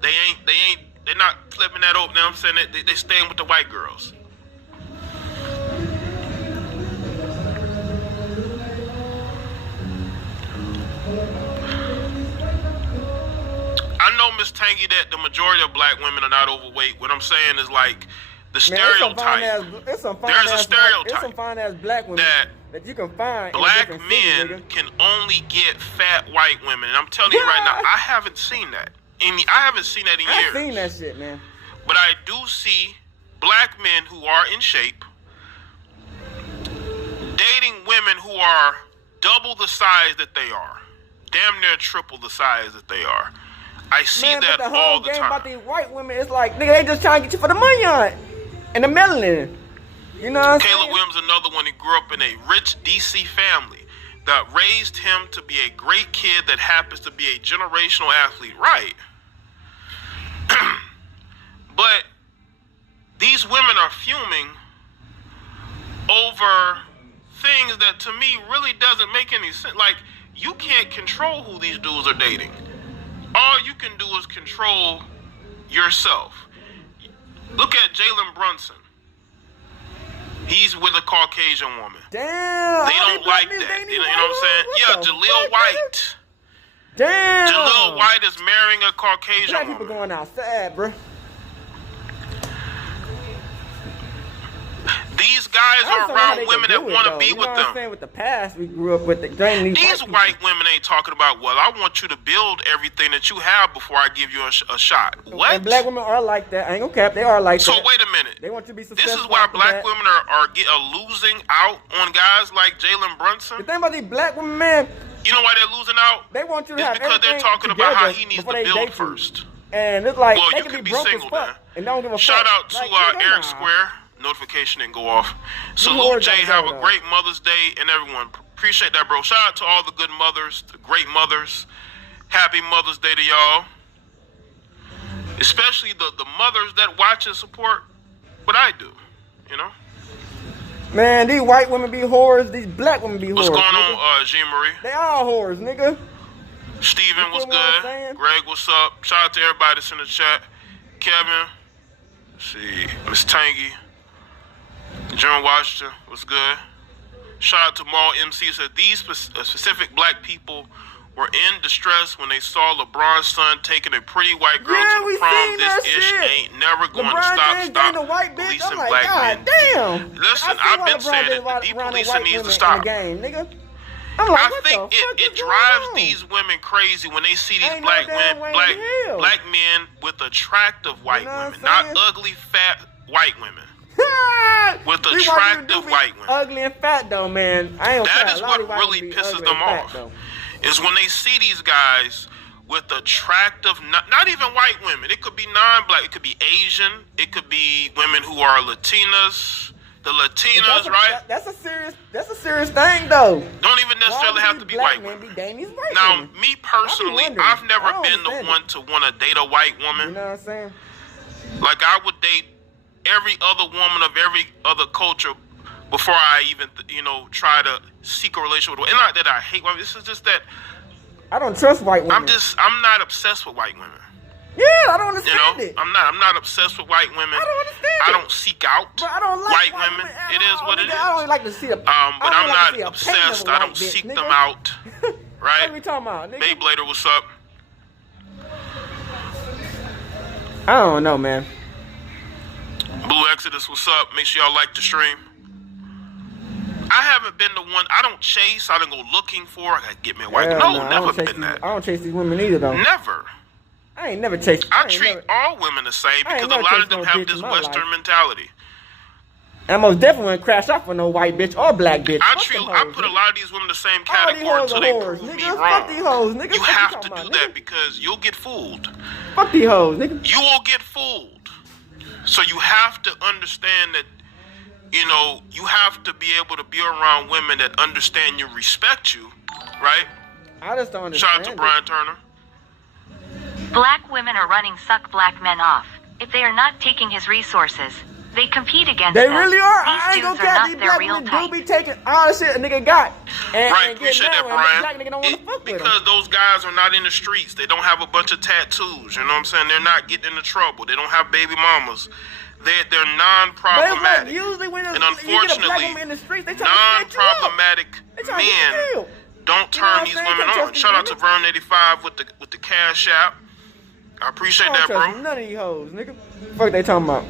they're not flipping that open. You know what I'm saying? They staying with the white girls. I know, Miss Tangy, that the majority of black women are not overweight. What I'm saying is like the stereotype. There's some fine ass black women that you can find. Black men can only get fat white women, and I'm telling you right now, I haven't seen that. I haven't seen that in years. I've seen that shit, man. But I do see black men who are in shape dating women who are double the size that they are, damn near triple the size that they are. I see that but the all whole the game time. about these white women, it's like, nigga, they just trying to get you for the money on it. And the melanin. You know what I'm saying? Caleb Williams, another one, he grew up in a rich DC family that raised him to be a great kid that happens to be a generational athlete. Right. But these women are fuming over things that to me really doesn't make any sense. Like, you can't control who these dudes are dating. All you can do is control yourself. Look at Jalen Brunson. He's with a Caucasian woman. Damn. They don't like that. You know what I'm saying? Yeah, Jaleel White. Damn. Jaleel White is marrying a Caucasian black woman. people going outside, bro. These guys are around women that want to be with them. You know what I'm saying? With the past, we grew up with these white women ain't talking about, well, I want you to build everything that you have before I give you a shot. What? And black women are like that. I ain't gonna cap. They are like that. So wait a minute. They want you to be successful. This is why black women are losing out on guys like Jalen Brunson. The thing about these black women, man. You know why they're losing out? They want you to it's have because they're talking about how he needs to build first. And it's like, well, they you can could be be broke single as fuck then. and don't give a Shout fuck. out to Eric Square. Notification didn't go off. Salute Lord, Jay. Have a great Mother's Day, and everyone appreciate that, bro. Shout out to all the good mothers, the great mothers. Happy Mother's Day to y'all. Especially the mothers that watch and support what I do. You know. Man, these white women be whores. These black women be whores. What's going nigga. on, Jean Marie? They all whores, nigga. Steven, what's good? Greg, what's up? Shout out to everybody that's in the chat. Kevin. Let's see. Miss Tangy. John Washington, what's good? Shout out to Maul MC. Said these specific black people were in distress when they saw LeBron's son taking a pretty white girl to the prom. This ish ain't never going to stop policing black men. Damn. Listen, I've been saying it. The de-policing needs to stop. I think it drives these women crazy when they see these black men with attractive white women, not ugly, fat white women. With attractive white women. Ugly and fat though, man. That is what really pisses them off. Is when they see these guys with attractive, not even white women. It could be non-black. It could be Asian. It could be women who are Latinas. The Latinas, right? That's a serious thing though. Don't even necessarily have to be white women. Now, me personally, I've never been the one to want to date a white woman. You know what I'm saying? Like I would date every other woman of every other culture before I even, try to seek a relationship with her. And not that I hate women. This is just that I don't trust white women. I'm not obsessed with white women. Yeah, I don't understand it. I'm not obsessed with white women. I don't understand I don't seek out white women. It is what it is. I don't like to see but I'm not obsessed. I don't seek them out. Right? What are we talking about, nigga? Beyblader, what's up? I don't know, man. Blue Exodus, what's up? Make sure y'all like the stream. I haven't been the one. I don't chase. I don't go looking for. I gotta get me a white. No, never been that. I don't chase these women either, though. Never. I ain't never chased. I treat all women the same because a lot of them have this Western mentality. And I most definitely wouldn't crash out for no white bitch or black bitch. I put a lot of these women in the same category until they prove me nigga. wrong. Fuck these hoes, nigga. You have to do that because you'll get fooled. Fuck these hoes, nigga. You will get fooled. So you have to understand that, you know, you have to be able to be around women that understand you, respect you, right? I just don't understand. Shout out to Brian Turner. Black women are running suck black men off. If they are not taking his resources, they compete against They them. really are. These I ain't dudes gonna are care. not These their black real women type. do be taking all the shit a nigga got. Right, And appreciate that, Black nigga Brian. don't want to fuck with Because him. those guys are not in the streets. They don't have a bunch of tattoos. You know what I'm saying? They're not getting into trouble. They don't have baby mamas. They're non-problematic. Usually when and you get a black unfortunately, woman in the streets, they try to set you up. non-problematic They try to get you men killed. don't turn these women on. Shout out to Vern85 with the cash app. I appreciate that, bro. None of these hoes, nigga. Fuck they talking about.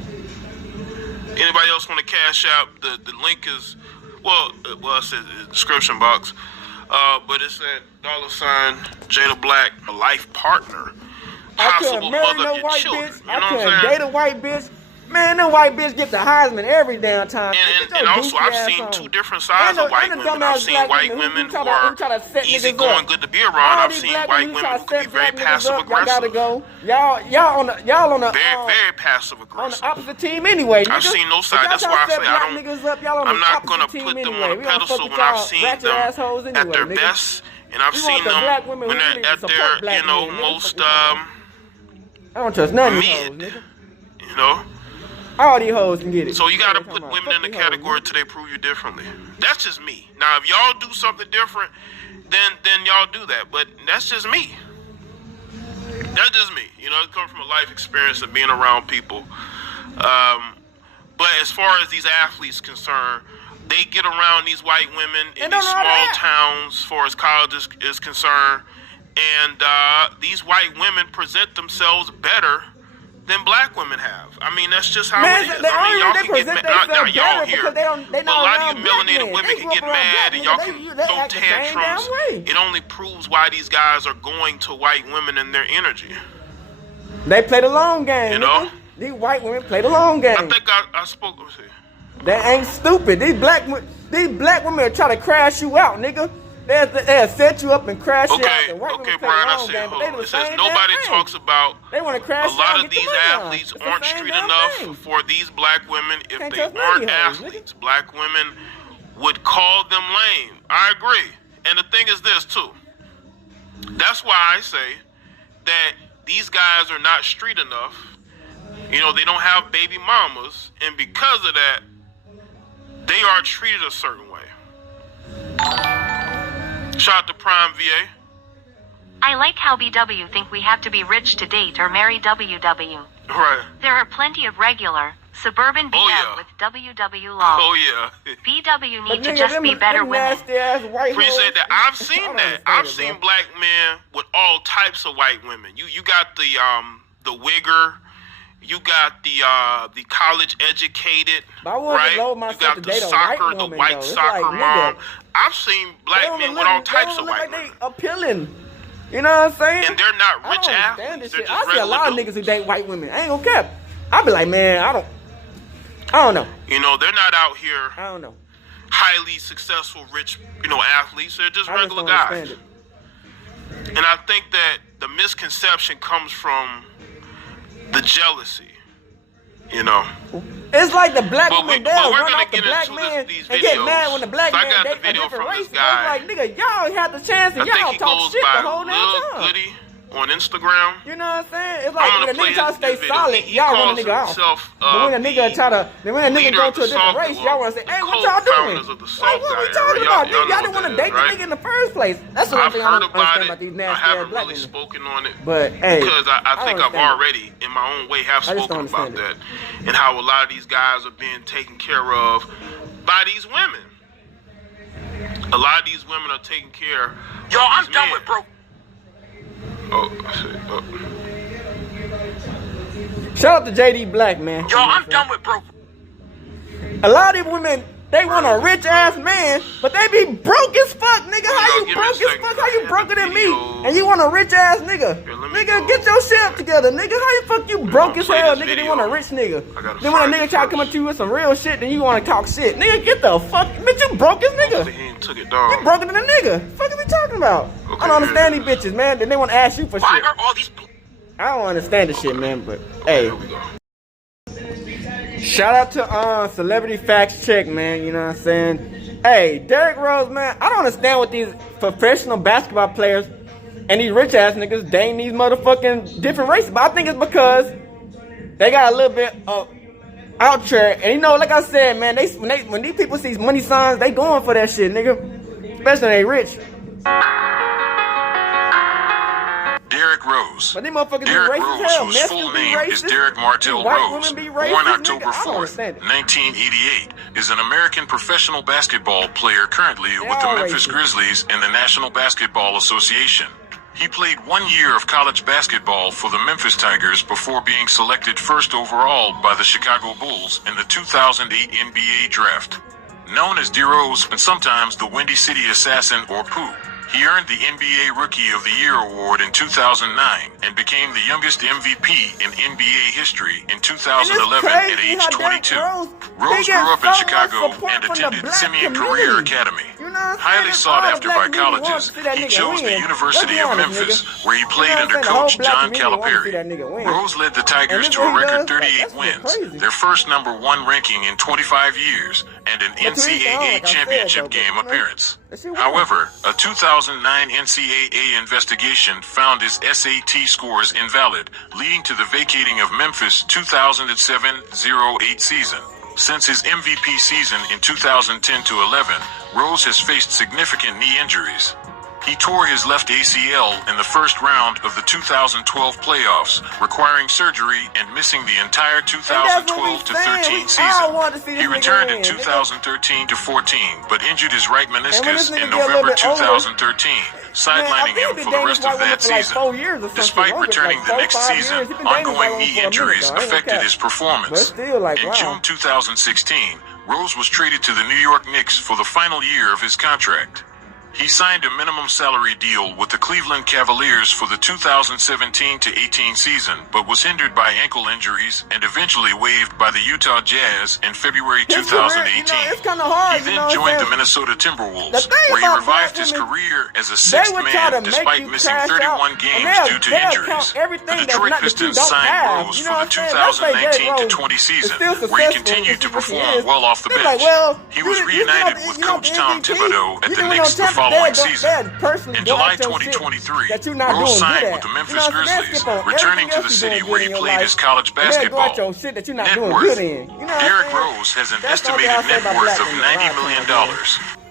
Anybody else want to cash out? The link is, well, it says in the description box. But it's at $sign Jada Blacc, a life partner. I Possible couldn't marry mother no of your white children. bitch. You know I what I'm couldn't saying? date a white bitch. Man, that white bitch get the Heisman every damn time. And also, I've seen two different sides of white women. I've seen white women who are easygoing, good to be around. I've seen white women who can be very passive aggressive. Y'all gotta go. Y'all on the very passive on aggressive. the opposite team anyway. I've seen no side. That's why I say I'm not gonna put them on a pedestal when I've seen them at their best, and I've seen them when they're at their, you know, most I don't trust none of these hoes, mid. nigga. You know. All these hoes can get it. So you gotta put women in the category till they prove you differently. That's just me. Now, if y'all do something different, then y'all do that. But that's just me. That's just me. You know, it comes from a life experience of being around people. But as far as these athletes concerned, they get around these white women in these small towns, as far as college is concerned, and these white women present themselves better than black women have. I mean, that's just how it is. I mean, y'all can get mad. Now, y'all here. But a lot of you melanated women can get mad and y'all can throw tantrums. It only proves why these guys are going to white women and their energy. They play the long game. You know? These white women play the long game. I think I spoke. Let's see. They ain't stupid. These black women are trying to crash you out, nigga. They'll set you up and crash you out. The white women play Brian, the long game, but they do the it says same nobody damn talks about they want to crash a lot you out, of get the these money on. athletes It's the aren't same street damn enough thing. for these black women. If Can't they trust none of aren't these hoes, athletes, black women would call them lame. I agree. And the thing is this too. That's why I say that these guys are not street enough. You know, they don't have baby mamas, and because of that, they are treated a certain way. Shout out to Prime VA. I like how BW think we have to be rich to date or marry WW. Right. There are plenty of regular, suburban BM with WW law. Oh, yeah. BW need to just be better women. Appreciate that. I've seen that. I've seen black men with all types of white women. You got the wigger. You got the college educated, right? You got the soccer, the white soccer mom. I've seen black men with all types of white women. Appealing. You know what I'm saying? And they're not rich athletes. They're just I see a lot of dudes. niggas who date white women. I ain't gonna cap. I be like, man, I don't know. You know, they're not out here. I don't know. Highly successful, rich, athletes. They're just regular guys. And I think that the misconception comes from the jealousy, It's like the black woman but we're run gonna off the get black into man these and get videos. mad when the black So I man got the date a video different from race. this guy. It's like, nigga, y'all had the chance and I think y'all he talk goes shit by the whole damn Lil time. Goody on Instagram. You know what I'm saying? It's I'm like gonna when a play nigga try to this stay video. solid, He y'all run a calls nigga off. himself, But when a nigga leader go of to a the different Salt race, y'all want to say, hey, what y'all co-founders doing? of the Like, Salt what we guy, talking right? about? Y'all Y'all know didn't want to that, date the right? nigga in the first place. That's the one I've thing I heard don't about understand it. about these I nasty ass haven't black really women. spoken on it. But, hey, because I think I've understand it. already, in my own way, have I just spoken don't about understand that. And how a lot of these guys are being taken care of by these women. A lot of these women are taking care of I'm these done men. with broke. Shout out to JD Blacc, man. I'm done with broke. A lot of these women They want a rich ass man, but they be broke as fuck, nigga. How you broke as fuck? How you broker than me? And you want a rich ass nigga? Nigga, get your shit up together, nigga. How you fuck you broke as hell, nigga? They want a rich nigga. Then when a nigga try to come at you with some real shit, then you want to talk shit. Nigga, get the fuck, bitch, you broke as nigga. You broken than a nigga. Fuck is he talking about? I don't understand these bitches, man. Then they want to ask you for shit. I don't understand this shit, man, but hey. Shout out to Celebrity Facts Check, man, you know what I'm saying? Hey, Derrick Rose, man, I don't understand what these professional basketball players and these rich ass niggas dang these motherfucking different races. But I think it's because they got a little bit of out there. And you know, like I said, man, when these people see money signs, they going for that shit, nigga. Especially when they rich. Derrick Rose. But them motherfuckers Derrick be racist Rose, hell. whose full name is Derrick Martell Rose, born October 4th, 1988, is an American professional basketball player currently with the Memphis Grizzlies in the National Basketball Association. He played 1 year of college basketball for the Memphis Tigers before being selected first overall by the Chicago Bulls in the 2008 NBA Draft. Known as D-Rose and sometimes the Windy City Assassin or Pooh, he earned the NBA Rookie of the Year award in 2009 and became the youngest MVP in NBA history in 2011 at age 22. Rose grew up in Chicago and attended Simeon Career Academy. Highly sought after by colleges, he chose the University of Memphis, where he played under coach John Calipari. Rose led the Tigers to a record 38 wins, their first #1 ranking in 25 years, and an NCAA championship game appearance. However, a 2009 NCAA investigation found his SAT scores invalid, leading to the vacating of Memphis' 2007-08 season. Since his MVP season in 2010-11, Rose has faced significant knee injuries. He tore his left ACL in the first round of the 2012 playoffs, requiring surgery and missing the entire 2012-13 season. He returned in 2013-14, but injured his right meniscus in November 2013, sidelining him for the rest of that season. Despite returning the next season, ongoing knee injuries affected his performance. In June 2016, Rose was traded to the New York Knicks for the final year of his contract. He signed a minimum salary deal with the Cleveland Cavaliers for the 2017-18 season, but was hindered by ankle injuries and eventually waived by the Utah Jazz in February 2018. He then joined the Minnesota Timberwolves, where he revived his career as a sixth man despite missing 31 games due to injuries. The Detroit Pistons signed Rose for the 2019-20 season, where he continued to perform well off the bench. He was reunited with Coach Tom Thibodeau at the Knicks the following season. In July 2023, Rose signed with the Memphis Grizzlies, returning to the city where he played his college basketball. Net worth. Derrick Rose has an estimated net worth of $90 million.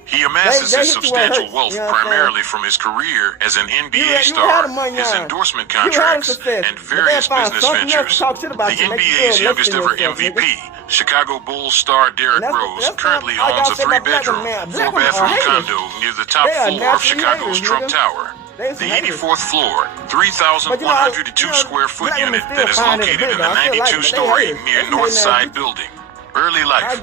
He amasses his substantial wealth primarily from his career as an NBA star, his endorsement contracts, and various business ventures. The NBA's youngest ever MVP, Chicago Bulls star Derrick Rose, currently owns a 3-bedroom, 4-bathroom condo near the top floor of Chicago's Trump Tower. The 84th floor, 3,102 square foot unit that is located in the 92-story near North Side building. Early life.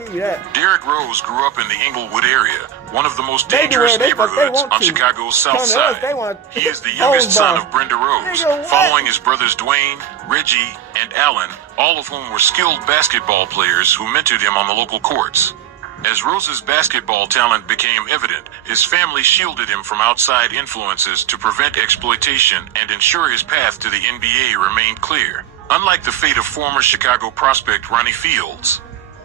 Derrick Rose grew up in the Inglewood area, one of the most dangerous neighborhoods on Chicago's South Side. He is the youngest son of Brenda Rose, following his brothers Dwayne, Reggie, and Alan, all of whom were skilled basketball players who mentored him on the local courts. As Rose's basketball talent became evident, his family shielded him from outside influences to prevent exploitation and ensure his path to the NBA remained clear, unlike the fate of former Chicago prospect Ronnie Fields.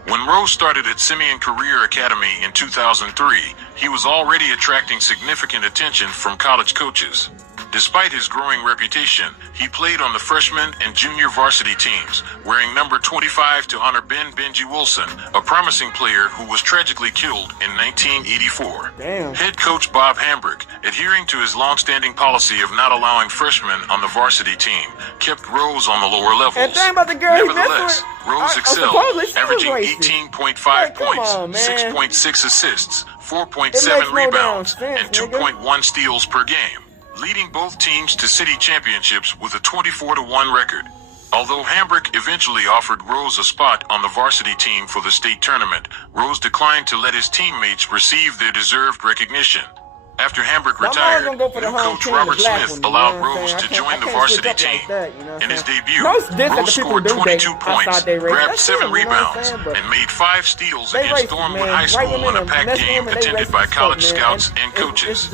When Rose started at Simeon Career Academy in 2003, he was already attracting significant attention from college coaches. Despite his growing reputation, he played on the freshman and junior varsity teams, wearing number 25 to honor Ben Benji Wilson, a promising player who was tragically killed in 1984. Head coach Bob Hambrick, adhering to his long-standing policy of not allowing freshmen on the varsity team, kept Rose on the lower levels. Nevertheless, Rose excelled, averaging 18.5 points, 6.6 assists, 4.7 rebounds, and 2.1 steals per game, leading both teams to city championships with a 24-1 record. Although Hambrick eventually offered Rose a spot on the varsity team for the state tournament, Rose declined to let his teammates receive their deserved recognition. After Hambrick retired, new coach Robert Smith allowed Rose to join the varsity team. In his debut, Rose scored 22 points, grabbed 7 rebounds, and made 5 steals against Thornwood High School in a packed game attended by college scouts and coaches.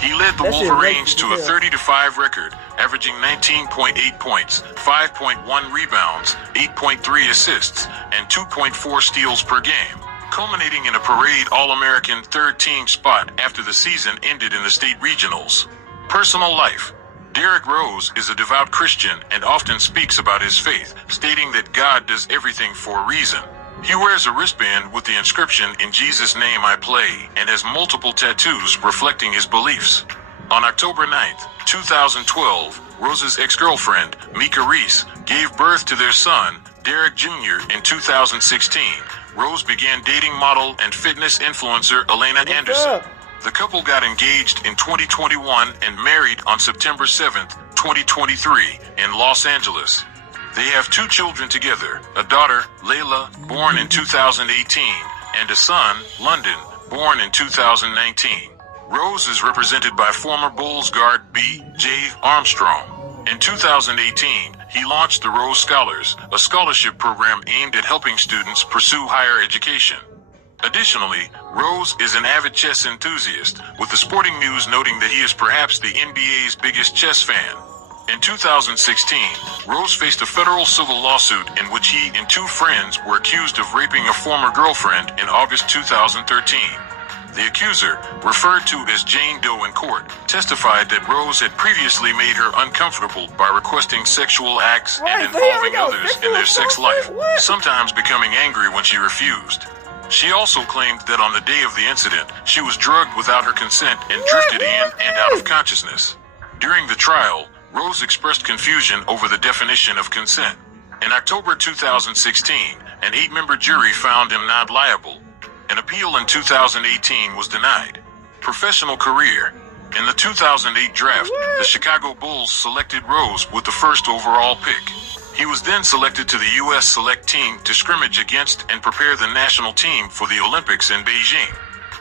He led the Wolverines to a 30-5 record, averaging 19.8 points, 5.1 rebounds, 8.3 assists, and 2.4 steals per game, culminating in a parade All-American third-team spot after the season ended in the state regionals. Personal life. Derrick Rose is a devout Christian and often speaks about his faith, stating that God does everything for a reason. He wears a wristband with the inscription, "In Jesus' name I play," and has multiple tattoos reflecting his beliefs. On October 9th, 2012, Rose's ex-girlfriend, Mika Reese, gave birth to their son, Derrick Jr. in 2016. Rose began dating model and fitness influencer Elena Anderson. The couple got engaged in 2021 and married on September 7th, 2023 in Los Angeles. They have 2 children together, a daughter, Layla, born in 2018, and a son, London, born in 2019. Rose is represented by former Bulls guard B.J. Armstrong. In 2018, he launched the Rose Scholars, a scholarship program aimed at helping students pursue higher education. Additionally, Rose is an avid chess enthusiast, with the Sporting News noting that he is perhaps the NBA's biggest chess fan. In 2016, Rose faced a federal civil lawsuit in which he and 2 friends were accused of raping a former girlfriend in August 2013. The accuser, referred to as Jane Doe in court, testified that Rose had previously made her uncomfortable by requesting sexual acts and involving others in their sex life, sometimes becoming angry when she refused. She also claimed that on the day of the incident, she was drugged without her consent and drifted in and out of consciousness. During the trial, Rose expressed confusion over the definition of consent. In October 2016, an 8-member jury found him not liable. An appeal in 2018 was denied. Professional career. In the 2008 draft, the Chicago Bulls selected Rose with the first overall pick. He was then selected to the U.S. Select Team to scrimmage against and prepare the national team for the Olympics in Beijing.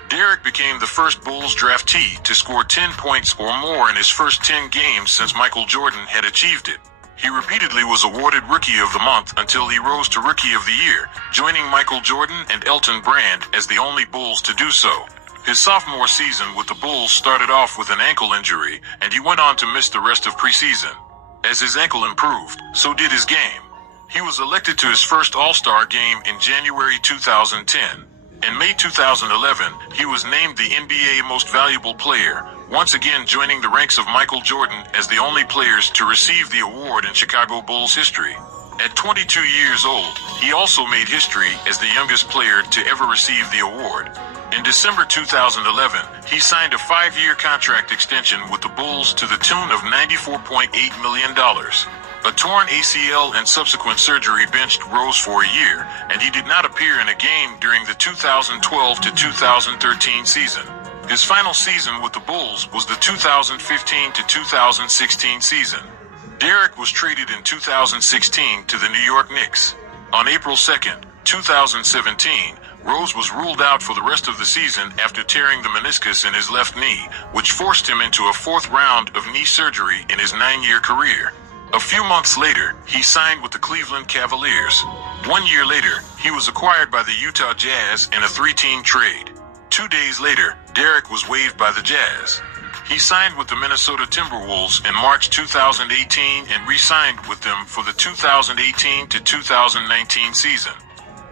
Derrick became the first Bulls draftee to score 10 points or more in his first 10 games since Michael Jordan had achieved it. He repeatedly was awarded Rookie of the Month until he rose to Rookie of the Year, joining Michael Jordan and Elton Brand as the only Bulls to do so. His sophomore season with the Bulls started off with an ankle injury, and he went on to miss the rest of preseason. As his ankle improved, so did his game. He was elected to his first All-Star game in January 2010. In May 2011, he was named the NBA Most Valuable Player, once again joining the ranks of Michael Jordan as the only players to receive the award in Chicago Bulls history. At 22 years old, he also made history as the youngest player to ever receive the award. In December 2011, he signed a 5-year contract extension with the Bulls to the tune of $94.8 million. A torn ACL and subsequent surgery benched Rose for a year, and he did not appear in a game during the 2012 to 2013 season. His final season with the Bulls was the 2015 to 2016 season. Derrick was traded in 2016 to the New York Knicks. On April 2nd, 2017, Rose was ruled out for the rest of the season after tearing the meniscus in his left knee, which forced him into a 4th round of knee surgery in his 9-year career. A few months later, he signed with the Cleveland Cavaliers. 1 year later, he was acquired by the Utah Jazz in a 3-team trade. 2 days later, Derrick was waived by the Jazz. He signed with the Minnesota Timberwolves in March 2018 and re-signed with them for the 2018 to 2019 season.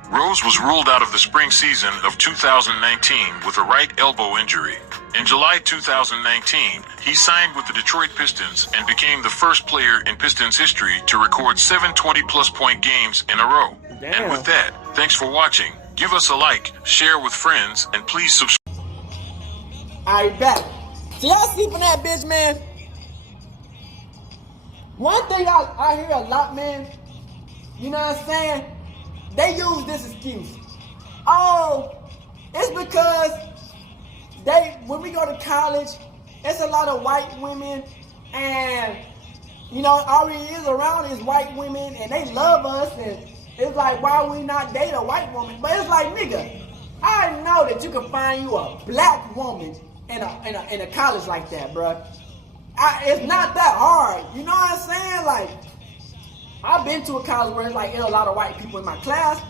Rose was ruled out of the spring season of 2019 with a right elbow injury. In July 2019, he signed with the Detroit Pistons and became the first player in Pistons history to record 7 20-plus point games in a row. Damn. And with that, thanks for watching. Give us a like, share with friends, and please subscribe. Alright, back. So y'all sleeping that bitch, man? One thing I hear a lot, man, you know what I'm saying? They use this excuse. Oh, it's because when we go to college, it's a lot of white women and you know, all he is around is white women, and they love us, and it's like, why we not date a white woman? But it's like, nigga, I know that you can find you a black woman in a college like that, bro. It's not that hard. You know what I'm saying? Like, I've been to a college where it's like, there's a lot of white people in my class,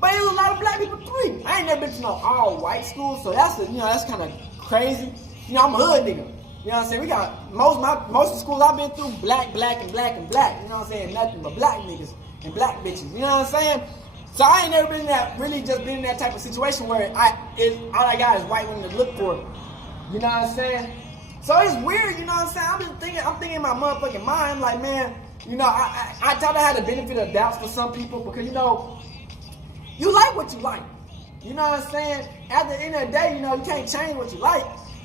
but there's a lot of black people too. I ain't never been to no all white school, so that's that's kind of crazy. You know, I'm a hood nigga. You know what I'm saying? We got most of the schools I've been through, black, and black, and black. You know what I'm saying? Nothing but black niggas and black bitches. You know what I'm saying? So I ain't never been in that, really just been in that type of situation where all I got is white women to look for. You know what I'm saying? So it's weird, you know what I'm saying? I'm thinking in my motherfucking mind, like, man, you know, I thought I had the benefit of doubts for some people because, you know, you like what you like. You know what I'm saying? At the end of the day, you know, you can't change what you like.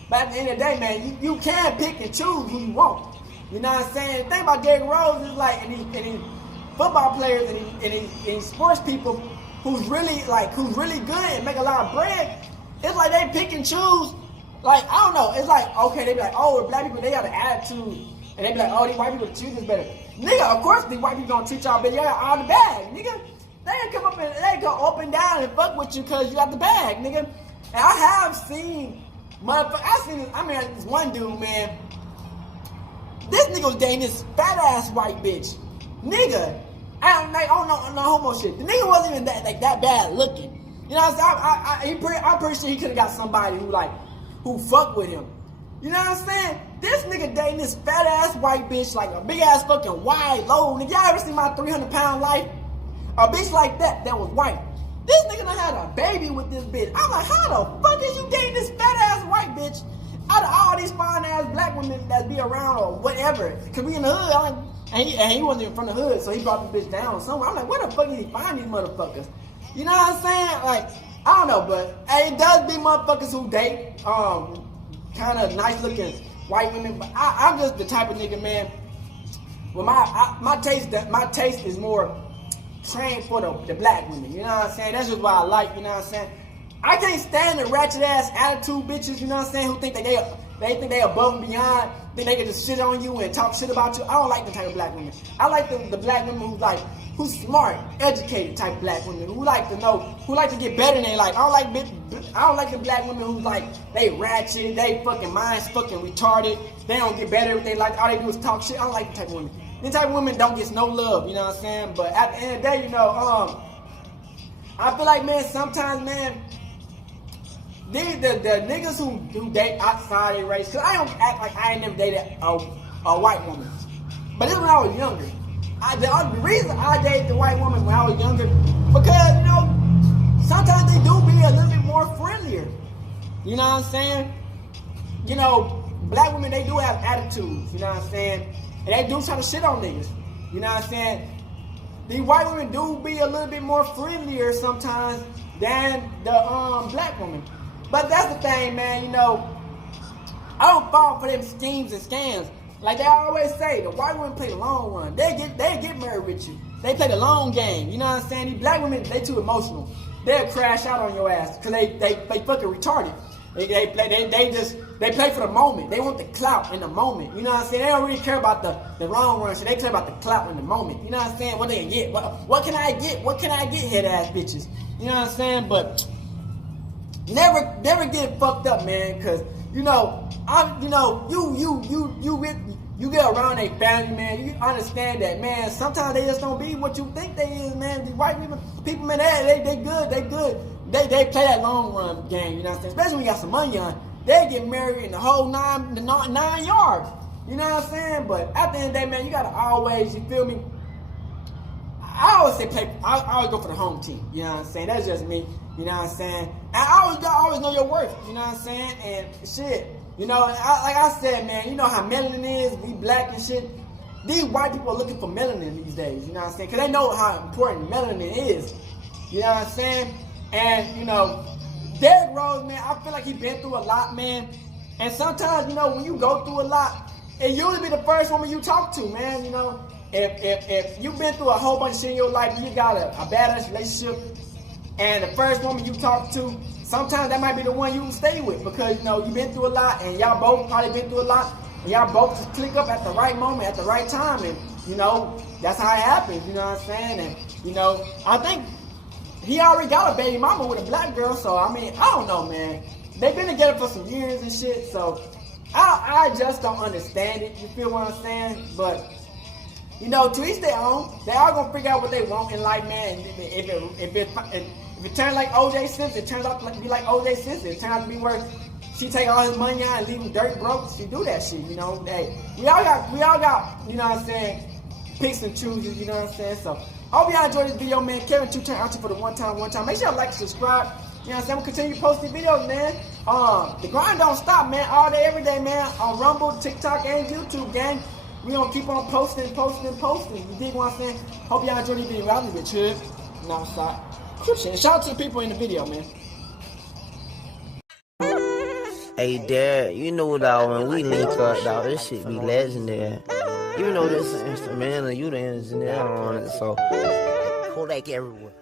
But at the end of the day, man, you can pick and choose who you want. You know what I'm saying? The thing about Derrick Rose is like, and these football players and these sports people who's really good and make a lot of bread, it's like they pick and choose. Like, I don't know, it's like, okay, they be like, oh, the black people, they got an attitude. And they be like, oh, these white people treat us better. Nigga, of course these white people gonna treat y'all better. Y'all got all the bag, nigga. They ain't come up and they go up and down and fuck with you because you got the bag, nigga. And I have seen this one dude, man. This nigga was dating this fat ass white bitch. Nigga, I don't know, no homo shit. The nigga wasn't even that bad looking. You know what I'm saying? I'm pretty sure he could have got somebody who fuck with him. You know what I'm saying? This nigga dating this fat ass white bitch, like a big ass fucking wide, low. Nigga, y'all ever seen my 300-pound life? A bitch like that was white. This nigga done had a baby with this bitch. I'm like, how the fuck is you dating this fat ass white bitch out of all these fine ass black women that be around or whatever? Cause we in the hood, and he wasn't even from the hood, so he brought the bitch down somewhere. I'm like, where the fuck did he find these motherfuckers? You know what I'm saying? Like, I don't know, but it does be motherfuckers who date kind of nice looking white women. But I'm just the type of nigga, man. Well, my taste is more trained for the black women. You know what I'm saying? That's just what I like. You know what I'm saying? I can't stand the ratchet ass attitude bitches. You know what I'm saying? Who think that they think they above and beyond. Think they can just shit on you and talk shit about you. I don't like the type of black women. I like the black women who's smart, educated type black women who like to know, who like to get better in their life. I don't like the black women who's like, they ratchet, they fucking minds fucking retarded, they don't get better with their life, all they do is talk shit. I don't like the type of women. These type of women don't get no love, you know what I'm saying? But at the end of the day, you know, I feel like, man, sometimes, man, the niggas who date outside their race, cause I don't act like I ain't never dated a white woman. But this is when I was younger. The reason I dated the white woman when I was younger, because, you know, sometimes they do be a little bit more friendlier. You know what I'm saying? You know, black women, they do have attitudes, you know what I'm saying? And they do try to shit on niggas. You know what I'm saying? The white women do be a little bit more friendlier sometimes than the black woman. But that's the thing, man, you know, I don't fall for them schemes and scams. Like they always say, the white women play the long run. They get married with you. They play the long game. You know what I'm saying? These black women, they too emotional. They'll crash out on your ass because they fucking retarded. They play for the moment. They want the clout in the moment. You know what I'm saying? They don't really care about the long run. So they care about the clout in the moment. You know what I'm saying? What they get? What can I get? What can I get? Head ass bitches. You know what I'm saying? But never get fucked up, man. Cause you know, you get around a family, man. You understand that, man. Sometimes they just don't be what you think they is, man. The white people, man, they good. They play that long run game, you know what I'm saying? Especially when you got some money on. They get married in the whole nine yards. You know what I'm saying? But at the end of the day, man, you gotta always, you feel me? I always say I always go for the home team. You know what I'm saying? That's just me. You know what I'm saying? And I always know your worth. You know what I'm saying? And shit. You know, like I said, man, you know how melanin is, we black and shit. These white people are looking for melanin these days, you know what I'm saying? Because they know how important melanin is. You know what I'm saying? And, you know, Derrick Rose, man, I feel like he's been through a lot, man. And sometimes, you know, when you go through a lot, it usually be the first woman you talk to, man. You know, if you've been through a whole bunch of shit in your life, you got a badass relationship, and the first woman you talk to, sometimes that might be the one you can stay with because, you know, you've been through a lot and y'all both probably been through a lot. And y'all both just click up at the right moment, at the right time, and you know, that's how it happens, you know what I'm saying? And you know, I think he already got a baby mama with a black girl, so I mean, I don't know, man. They've been together for some years and shit, so I just don't understand it. You feel what I'm saying? But you know, to each their own. They all gonna figure out what they want in life, man. If it turns like O.J. Simpson, it turns out to be like O.J. Simpson. It turns out to be where she take all his money out and leave him dirt broke. She do that shit, you know. Hey, we all got, you know what I'm saying, picks and chooses, you know what I'm saying. So I hope y'all enjoyed this video, man. Kevin 2-Turn out for the one time. Make sure y'all like and subscribe. You know what I'm saying? I'm gonna continue posting videos, man. The grind don't stop, man. All day, every day, man. On Rumble, TikTok, and YouTube, gang. We gonna keep on posting. You dig what I'm saying? Hope y'all enjoyed this video. I'll leave it chill. You know what I'm saying? Shout out to the people in the video, man. Hey, Derrick, you know, dog, when we link up, dog, this shit be legendary. You know this instrumental, you the engineer on it, so Kodak everywhere.